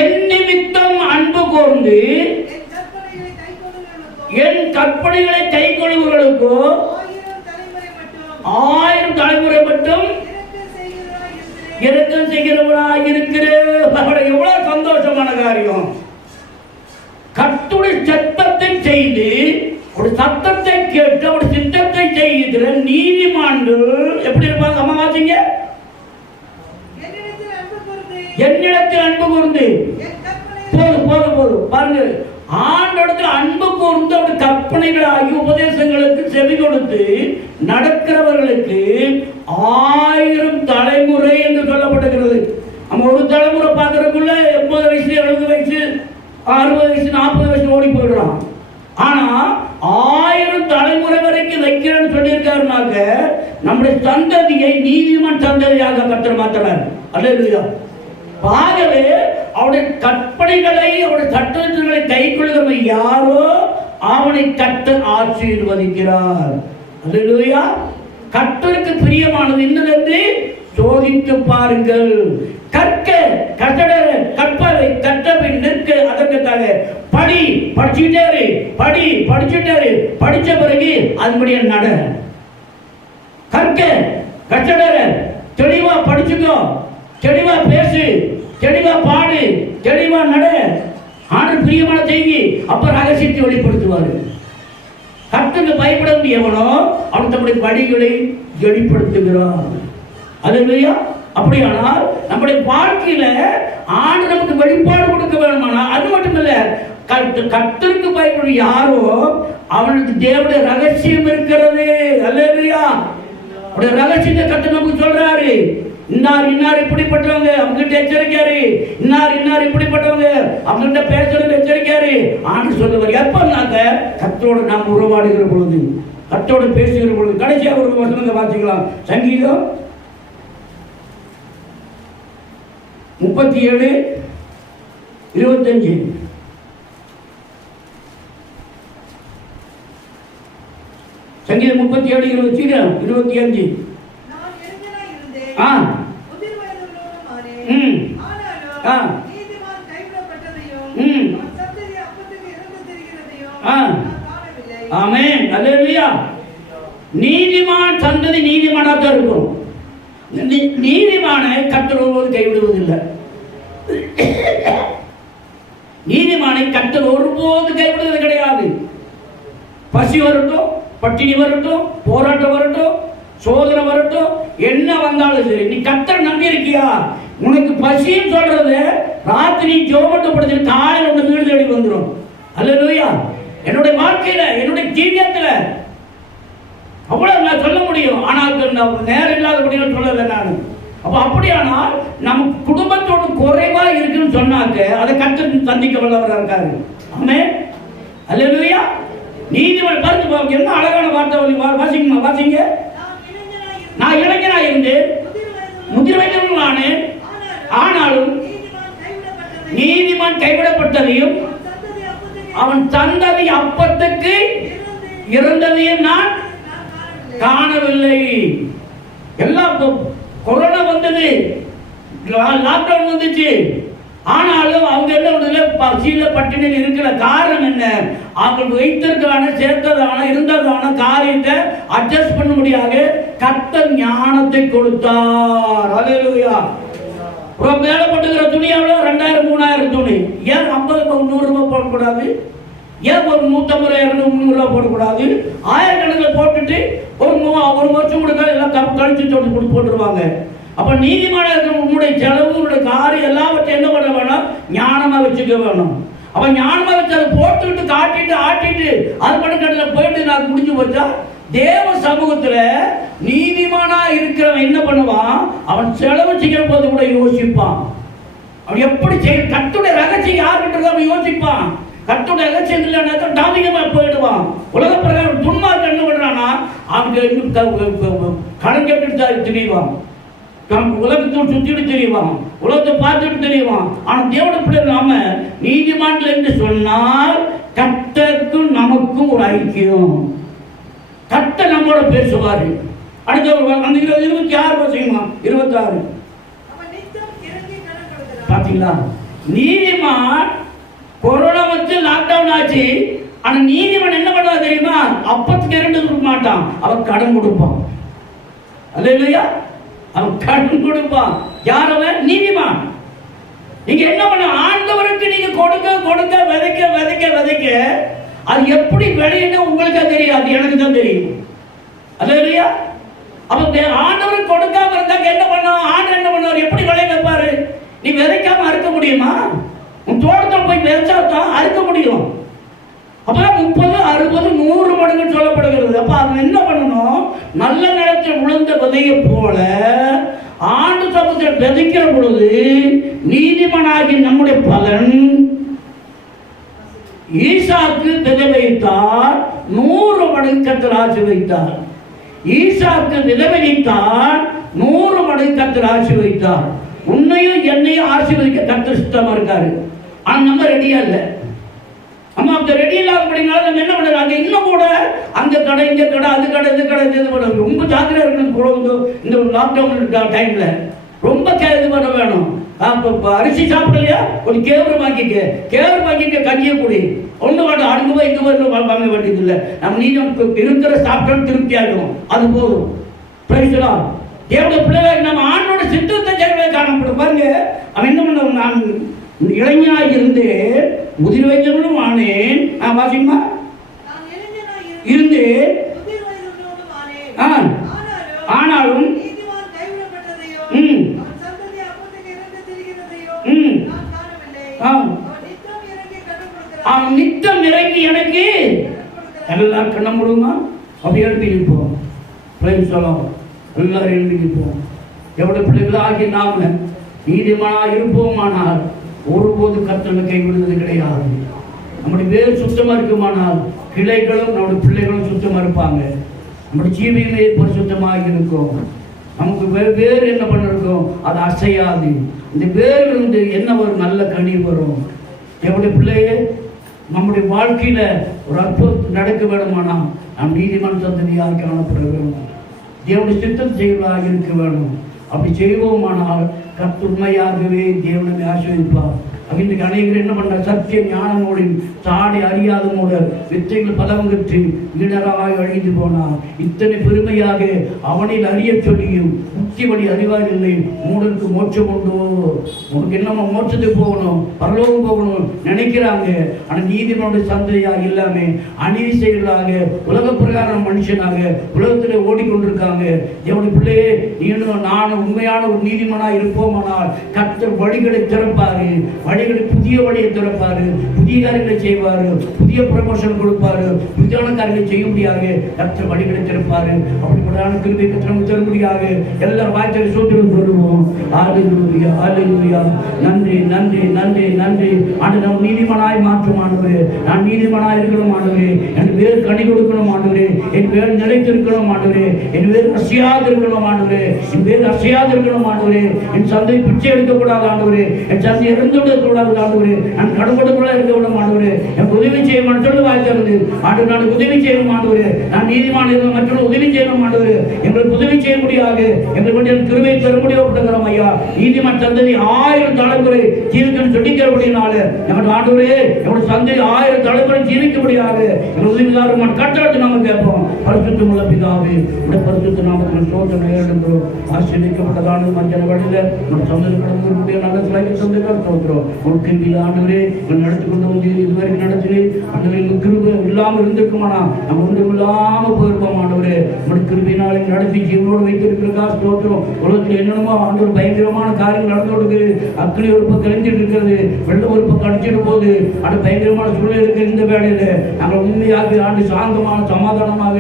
என் நிமித்தம் அன்பு கூர்ந்து என் கற்பனைகளை கைக்கொள்ளுவர்களுக்கோ 1000 தலைமுறை மட்டும் இரக்கம் செய்கிறவராய் இருக்கிற எவ்வளவு சந்தோஷமான காரியம். கர்த்தருடைய சத்தத்தை செய்து ஒரு சத்தத்தை கேட்டு ஒரு சித்தத்தை செய்கிற நீதிமான்கள் எப்படி இருப்பாங்க? அம்மா வாசிங்க. என்னிடத்தில் அன்பு கூர்ந்து போதும் பாருங்க. ஆண்டோடத்தில் அன்பு கூர்ந்து அவருடைய கற்பனைகள் ஆகிய உபதேசங்களுக்கு செவி கொடுத்து நடக்கிறவர்களுக்கு 1000 தலைமுறை என்று சொல்லப்பட்டிருக்கிறது. நம்ம ஒரு தலைமுறை பார்க்கறதுக்குள்ள 80 வயசு 70 வயசு 60 வயசு 40 வயசு ஓடி போயிடுறான். ஆனா 1000 தலைமுறை வரைக்கும் வைக்கிறேன்னு சொல்லியிருக்காருனாக்க நம்முடைய சந்ததியை நீதிமான் சந்ததியாக கர்த்தர் மாத்தினார். அல்லேலூயா. ஆகவே அவருடைய கற்பனைகளை அவருடைய சட்டங்களை கை கொள்கிறவன் யாரோ அவனை கர்த்தர் ஆசீர்வதிக்கிறார். அல்லேலூயா. கர்த்தருக்கு பிரியமானது என்னதென்று சோதித்து பாருங்கள். கற்க கட்டடர கற்பவை கற்றபின் நிற்க அதற்காக படிச்சுட்டாரு படிச்ச பிறகு அதுபடிய நட. கற்க கட்டடர தெளிவா படிச்சுக்கோ, தெளிவா பேசு, தெளிவா பாடு, தெளிவா நட. ஆண்டு பிரியமான செய்தி. அப்ப ரகசியத்தை வெளிப்படுத்துவாரு. கர்த்தருக்கு பயப்பட முடியவனோ அவன் தம்முடைய வழிகளை வெளிப்படுத்துகிறான். அல்லேலூயா. அப்படியானால் நம்முடைய வாழ்க்கையில ஆண்டு நமக்கு வெளிப்பாடு கொடுக்க வேணுமானா அது மட்டும் இல்ல, கர்த்தருக்கு பயப்படும் யாரோ அவனுக்கு தேவனுடைய ரகசியம் இருக்கிறது. அல்லேலூயா. அவருடைய ரகசியத்தை கர்த்தர் நமக்கு சொல்றாரு. இன்னார் இப்படிப்பட்டவங்க அவங்ககிட்ட எச்சரிக்காரு, இன்னார் இப்படிப்பட்டவங்க அவங்ககிட்ட பேசுறது எச்சரிக்காரு. ஆண்டு சொல்லுவார். எப்பனாக்க கர்த்தரோடு நாம் உறவாடுகிற பொழுது, கர்த்தரோடு பேசுகிற பொழுது. கடைசியாக ஒரு வசனத்தை வாசிக்கலாம். சங்கீதம் 37:25. சங்கீதம் 37:25. ஆமென். அல்லேலூயா. நீதிமான் சந்ததி நீதிமானாக இருக்கும். நீதிமானை கர்த்தர் ஒருபோது கைவிடுவதில்லை. நீதிமானை கர்த்தர் ஒருபோது கைவிடுவது கிடையாது. பசி வரட்டும், பட்டினி வரட்டும், போராட்டம் வரட்டும், சோதனை வரட்டும், என்ன வந்தாலும் சரி, நீ கர்த்தரை நம்பி இருக்கியா? உனக்கு பசின்னு சொல்றது ராத்திரி ஜோமட்டப்படுத்தி காலையில் உங்க வீடு தேடி வந்துடும். அல்லேலூயா. என்னுடைய வாழ்க்கையில என்னுடைய ஜீவியத்துல அவ்வளவு நான் சொல்ல முடியும். ஆனால் நேரம் இல்லாதபடியும் சொல்லலை நான். அப்ப அப்படியானால் நம்ம குடும்பத்தோடு குறைவா இருக்குன்னு சொன்னாக்க அதை கர்த்தர் சந்திக்க வல்லவராக இருக்காரு. ஆமென். அல்லேலூயா. நீதிமன்ற பார்த்து என்ன அழகான வார்த்தை வாசிங்க. நான் இளைஞனாக இருந்தேன், முதிர் வயதிலும் நானேன், ஆனாலும் நீதிமான் கைவிடப்பட்டதையும் அவன் சந்ததி அப்பத்துக்கு இருந்ததையும் நான் காணவில்லை. எல்லாம் கொரோனா வந்தது, லாக்டவுன் வந்துச்சு. ஆனாலும் அவங்க என்ன பசியில பட்டினியில் இருக்கிற காரணம் என்ன? அவங்க வைத்திருக்கான சேர்த்ததான இருந்ததான காரியத்தை அட்ஜஸ்ட் பண்ண முடியாது. கர்த்தர் ஞானத்தை கொடுத்தார். அல்லேலூயா. மேல போட்டுக்கிற துணி எவ்வளோ? 2000-3000 துணி. ஏன் 50-100 ரூபாய் போடக்கூடாது? ஏன் ஒரு 150-200 ரூபாய் போடக்கூடாது? ஆயிரக்கணக்கில் போட்டுட்டு ஒரு வருஷம் கொடுக்க எல்லாம் கழிச்சு போட்டுருவாங்க. அப்ப நீதிமான உன்னுடைய செலவு, உன்னுடைய காரியம் எல்லாவற்றையும் என்ன பண்ண வேணும்? ஞானமா வச்சுக்க வேணும். அப்ப ஞானமா வச்சு அதை போட்டுக்கிட்டு காட்டிட்டு ஆட்டிட்டு அது மட்டும் போயிட்டு நான் முடிஞ்சு போச்சா? தேவ சமூகத்துல நீதிமானா இருக்கிறவன் என்ன பண்ணுவான்? அவன் செலவு செய்கிற போது கூட யோசிப்பான். அவன் எப்படி செய்ய கர்த்தருடைய ரகசியம் யாருன்றது அவன் யோசிப்பான். கர்த்தருடைய ரகசியம் இல்லைன்னா தாமிகமா போயிடுவான். உலக பிரகாரம் துன்மார்க்க என்ன பண்றானா அவங்க கடன் கேட்டு தெரியுவான், உலகத்தோடு சுத்திட்டு தெரியுவான், உலகத்தை பார்த்துட்டு தெரியுவான். ஆனா தேவனுடைய பிள்ளை நாம நீதிமான்கள் என்று சொன்னால் கர்த்தருக்கும் நமக்கும் ஒரு ஐக்கியம். கர்த்தர் நம்மோட பேசுவாரு. அடுத்த அந்த 26 வசனமா 26 பாத்தீங்களா? நீதிமான் கொரோனா வந்து லாக்டவுன் ஆச்சு. ஆனா நீதிமான் என்ன பண்ணுவா தெரியுமா? அப்பத்துக்கு 2 கொடுக்க மாட்டான், அவன் கடன் கொடுப்பான். அல்லேலூயா, அவன் கடன் கொடுப்பான். யார் அவன்? நீதிமான். நீங்க என்ன பண்ண? ஆண்டவருக்கு நீங்க கொடுக்க கொடுக்க விதைக்க விதைக்க விதைக்க அது எப்படி விளையுன்னு உங்களுக்கு தெரியாது, எனக்கு தான் தெரியும். அல்லேலூயா. அப்ப ஆண்டவருக்கு கொடுக்காம இருந்தா என்ன பண்ணும்? ஆண்டவர் என்ன பண்ணுவார்? எப்படி விளைய வைப்பாரு? நீ விதைக்காம அறுக்க முடியுமா? உன் தோட்டத்தில் போய் விதைச்சா தான் அறுக்க முடியும். அப்பதான் 30, 60, 100 மடங்கு சொல்லப்படுகிறது. அப்ப அது என்ன பண்ணணும்? நல்ல நிலத்தில் விழுந்த விதையை போல ஆண்டு சமூகத்தில் விதைக்கிற பொழுது நீதிமானாகி நம்முடைய பலன். ஈசாக்கு விதை வைத்தார், 100 மடங்கு கர்த்தர் ஆசீர்வதித்தார். ஈசாக்கு விதை வைத்தார், 100 மடங்கு கர்த்தர் ஆசீர்வதித்தார். உன்னையும் என்னையும் ஆசீர்வதிக்க கர்த்தர் சுத்தமா இருக்காரு. ஆனா நம்ம ரெடியா இல்லை. நம்ம அந்த ரெடி இல்லாதபடினால நம்ம என்ன பண்ணுறோம்? அங்கே இன்னும் கூட அந்த கடை இந்த கடை அது கடை இது கடை இது பண்ண ரொம்ப ஜாக்கிரதையாக இருக்கணும். கூட இந்த லாக்டவுன் டைம்ல ரொம்ப இது பண்ண வேணும். இப்போ அரிசி சாப்பிடலையா? கொஞ்சம் கேவரு வாங்கிக்க கஞ்சியை குடி. ஒன்று வேண்டாம், அடுக்கு போய் இங்கே போய் வாங்க வேண்டியது இல்லை. நம்ம நீங்க இருக்கிற சாப்பிட்டோம் திருப்தி ஆகிடும், அது போதும். பிரைஸ்லாம் தேவனுடைய பிள்ளைகள் நம்ம ஆண்டோட சித்தத்தை ஜெயவே காணப்படும். பாருங்க, அவன் என்ன பண்ண? நான் இளைஞனாக இருந்து முதிர் வயதிலும் ஆனேன். வாசிமா இருந்து ஆனாலும் அவன் நித்தம் இறங்கி எனக்கு எல்லாம் கண்ண முடியுமா? அப்படி எழுப்பி நிற்போம். எல்லாரும் எழுப்பி நிற்போம். எவ்வளவு பிள்ளைகளாகி நாம நீதிமானா இருப்போமானால் ஒருபோது கர்த்தரை கைவிடுவது கிடையாது. நம்முடைய வேர் சுத்தமா இருக்குமானால் கிளைகளும் நம்முடைய பிள்ளைகளும் சுத்தமா இருப்பாங்க. நம்முடைய ஜீவியமே பரிசுத்தமாக இருக்கும். நமக்கு வேறு என்ன பண்ணிருக்கோம்? அது அசையாது. இந்த வேர் இருந்து என்ன ஒரு நல்ல கனி வரும். என்னுடைய பிள்ளையே, நம்முடைய வாழ்க்கையில ஒரு அற்புதம் நடக்க வேணுமானால் நம் நீதிமன்ற சந்ததியாக காணப்பட வேணும். தேவனுடைய சித்தம் செய்வதாக இருக்க வேணும். அப்படி செய்வோமானால் கர்த்தர் உண்மையாகவே தேவனை ஆசீர்வதிப்பார். இன்றைக்கு அநேகர் என்ன பண்ற? சத்திய ஞானமோடு சாடி அறியாதமோட வித்தைகள் பலம் கற்று ஈடராக அழிந்து போனார். இத்தனை பெருமையாக அவனில் அறிய சொல்லியும் முக்கிய வழி அறிவார் இல்லை. மூடனுக்கு மோட்சம் உண்டோ? உனக்கு என்னமோ மோட்சத்துக்கு போகணும், பரலோகம் போகணும் நினைக்கிறாங்க. ஆனால் நீதிமன்ற சந்தையாக இல்லாம அநீதி செயலாக உலக பிரகாரம் மனுஷனாக உலகத்தில் ஓடிக்கொண்டிருக்காங்க. எவனுடைய பிள்ளையே, நீனும் நானும் உண்மையான ஒரு நீதிமனாக இருப்போமானால் கர்த்தர் வழிகளை திறப்பாரு. வழிகளை புதிய வழியை திறப்பாரு, புதிய காரியங்களை செய்வாரு, புதிய ப்ரமோஷன் கொடுப்பாரு, புதியான காரியங்களை செய்ய முடியாது. கர்த்தர் வழிகளை திறப்பாரு. அப்படிப்பட்ட கிருபை கர்த்தர் தரும்படியாக எல்லாரும் வாய்ச்சலை சோத்திரம் சொல்லுவோம். ஹல்லேலூயா, ஹல்லேலூயா. நன்றி நன்றி நன்றி நன்றி. ஆண்டு நம்ம நீதிமனாய் மாற்றும் ஆண்டவரே. நான் நீதிமனாய் இருக்கணும் ஆண்டவரே. என் வேறு கனி கொடுக்கணும் ஆண்டவரே. என் வேறு நிலைத்திருக்கணும் ஆண்டவரே. என் வேறு அசையாது இருக்கணும் ஆண்டவரே. என் வேறு அசையாது இருக்கணும் ஆண்டவரே. என் சந்தை பிச்சை எடுக்கக்கூடாது ஆண்டவரே. என் சந்தை இறந்து விடக்கூடாது ஆண்டவரே. நான் கடவுளுக்குள்ள இருக்க விட ஆண்டவரே. எனக்கு உதவி செய்ய சொல்லு வாய்த்தது ஆண்டு. நான் உதவி செய்யணும் ஆண்டவரே. நான் நீதிமான மற்றொரு உதவி செய்யணும் ஆண்டவரே. எங்களுக்கு உதவி செய்ய முடியாது. எங்களுக்கு கிருபை தரும்படியோப்படுகிறோம் ஐயா. நீதிமன்ற சந்ததி 1000 தலைமுறை ஜீவிக்கணும் சொல்லிக்கிறபடினால எங்கள் ஆண்டவரே, எங்களுடைய சந்தை 1000 தலைமுறை ஜீவிக்க முடியாது. எங்கள் உதவிதாரர் கட்டளை நாங்கள் கேட்போம். பரிசுத்தமுள்ள பிதாவே, உடைய பரிசுத்த நாமத்தில் ஸ்தோத்திரம் ஏறென்றோம். ஆசீர்வதிக்கப்பட்டதான மஞ்சள் வழியில நம்ம சந்ததி கடந்து நல்ல சிலைக்கு சந்தைகள் ஸ்தோத்திரம். ஒரு கிருபையில் ஆண்டவரே நடத்தி கொண்டு வந்து இதுவரைக்கும் நடத்தினே ஆண்டவரே. கிருபை இல்லாமல் இருந்திருக்குமானா நம்ம ஒன்றும் இல்லாமல் போயிருப்போம் ஆண்டவரே. நம்முடைய கிருபையினாலே நடத்தி ஜீவனோடு வைத்திருக்கிறதா ஸ்தோத்திரம். உலகத்தில் என்னென்னமோ ஆண்டவர் பயங்கரமான காரியங்கள் நடந்து கொடுக்குது. அக்னி ஒரு பக்கம் கழிஞ்சிட்டு இருக்கிறது, வெள்ளம் ஒரு பக்கம் அடிச்சிட்டு போகுது. அந்த பயங்கரமான சூழ்நிலை இருக்கிற இந்த வேலையில நாங்கள் உண்மையாக ஆண்டு சாந்தமான சமாதானமாக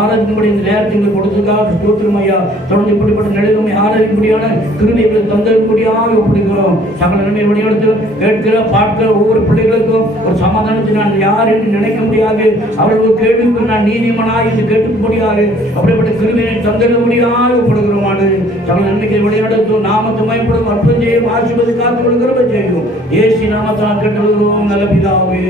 ஆராய்ச்சின்படி இந்த நேரத்தில் கொடுத்ததுக்காக ஸ்தோத்திரம் ஐயா. தொடர்ந்து இப்படிப்பட்ட நிலைமை ஆராய்ச்சிப்படியான கிருபைகளை தந்தபடியாக ஒப்பிடுகிறோம். சகல நிலைமை வழியெடுத்து கேட்கிற பார்க்கிற ஒவ்வொரு பிள்ளைகளுக்கும் ஒரு சமாதானத்தை நான் யார் என்று நினைக்க முடியாது. அவர்கள் கேள்விக்கு நான் நீதிமனாய் என்று கேட்கும்படியாக அப்படிப்பட்ட கிருபையை தந்தபடியாக ஒப்பிடுகிறோம். மாடு சகல நன்மைக்கு வழிநடத்தும் நாமத்தை மயப்படும் அற்புதம் செய்யும் ஆசீர்வதி காத்துக்கொள்ளும் கிருபை செய்யும் இயேசு நாமத்தால் கட்டளையிடுவோம் நல்ல பிதாவே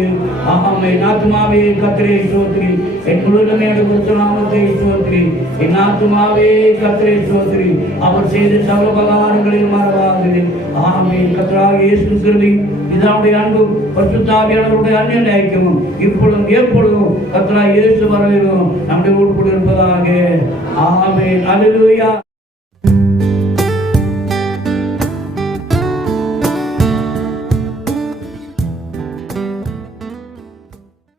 ஆமென். ஆத்துமாவே கர்த்தரை ஸ்தோத்திரி, என் முழுவதுமே எடுத்த நாமத்தை ஸ்தோத்திரி. என் ஆத்துமாவே கர்த்தரை ஸ்தோத்திரி, அவர் செய்த சகல உபகாரங்களையும் மறவாதே. ஆமென். கர்த்தராகிய இயேசு கிறிஸ்துவின் பிதாவுடைய அன்பும் பரிசுத்த ஆவியானவருடைய அந்நிய ஐக்கியமும் இப்பொழுதும் எப்பொழுதும் கர்த்தராகிய இயேசு வரவேலும் நம்முடைய ஊர் கூட இருப்பதாக. ஆமென். அல்லேலூயா.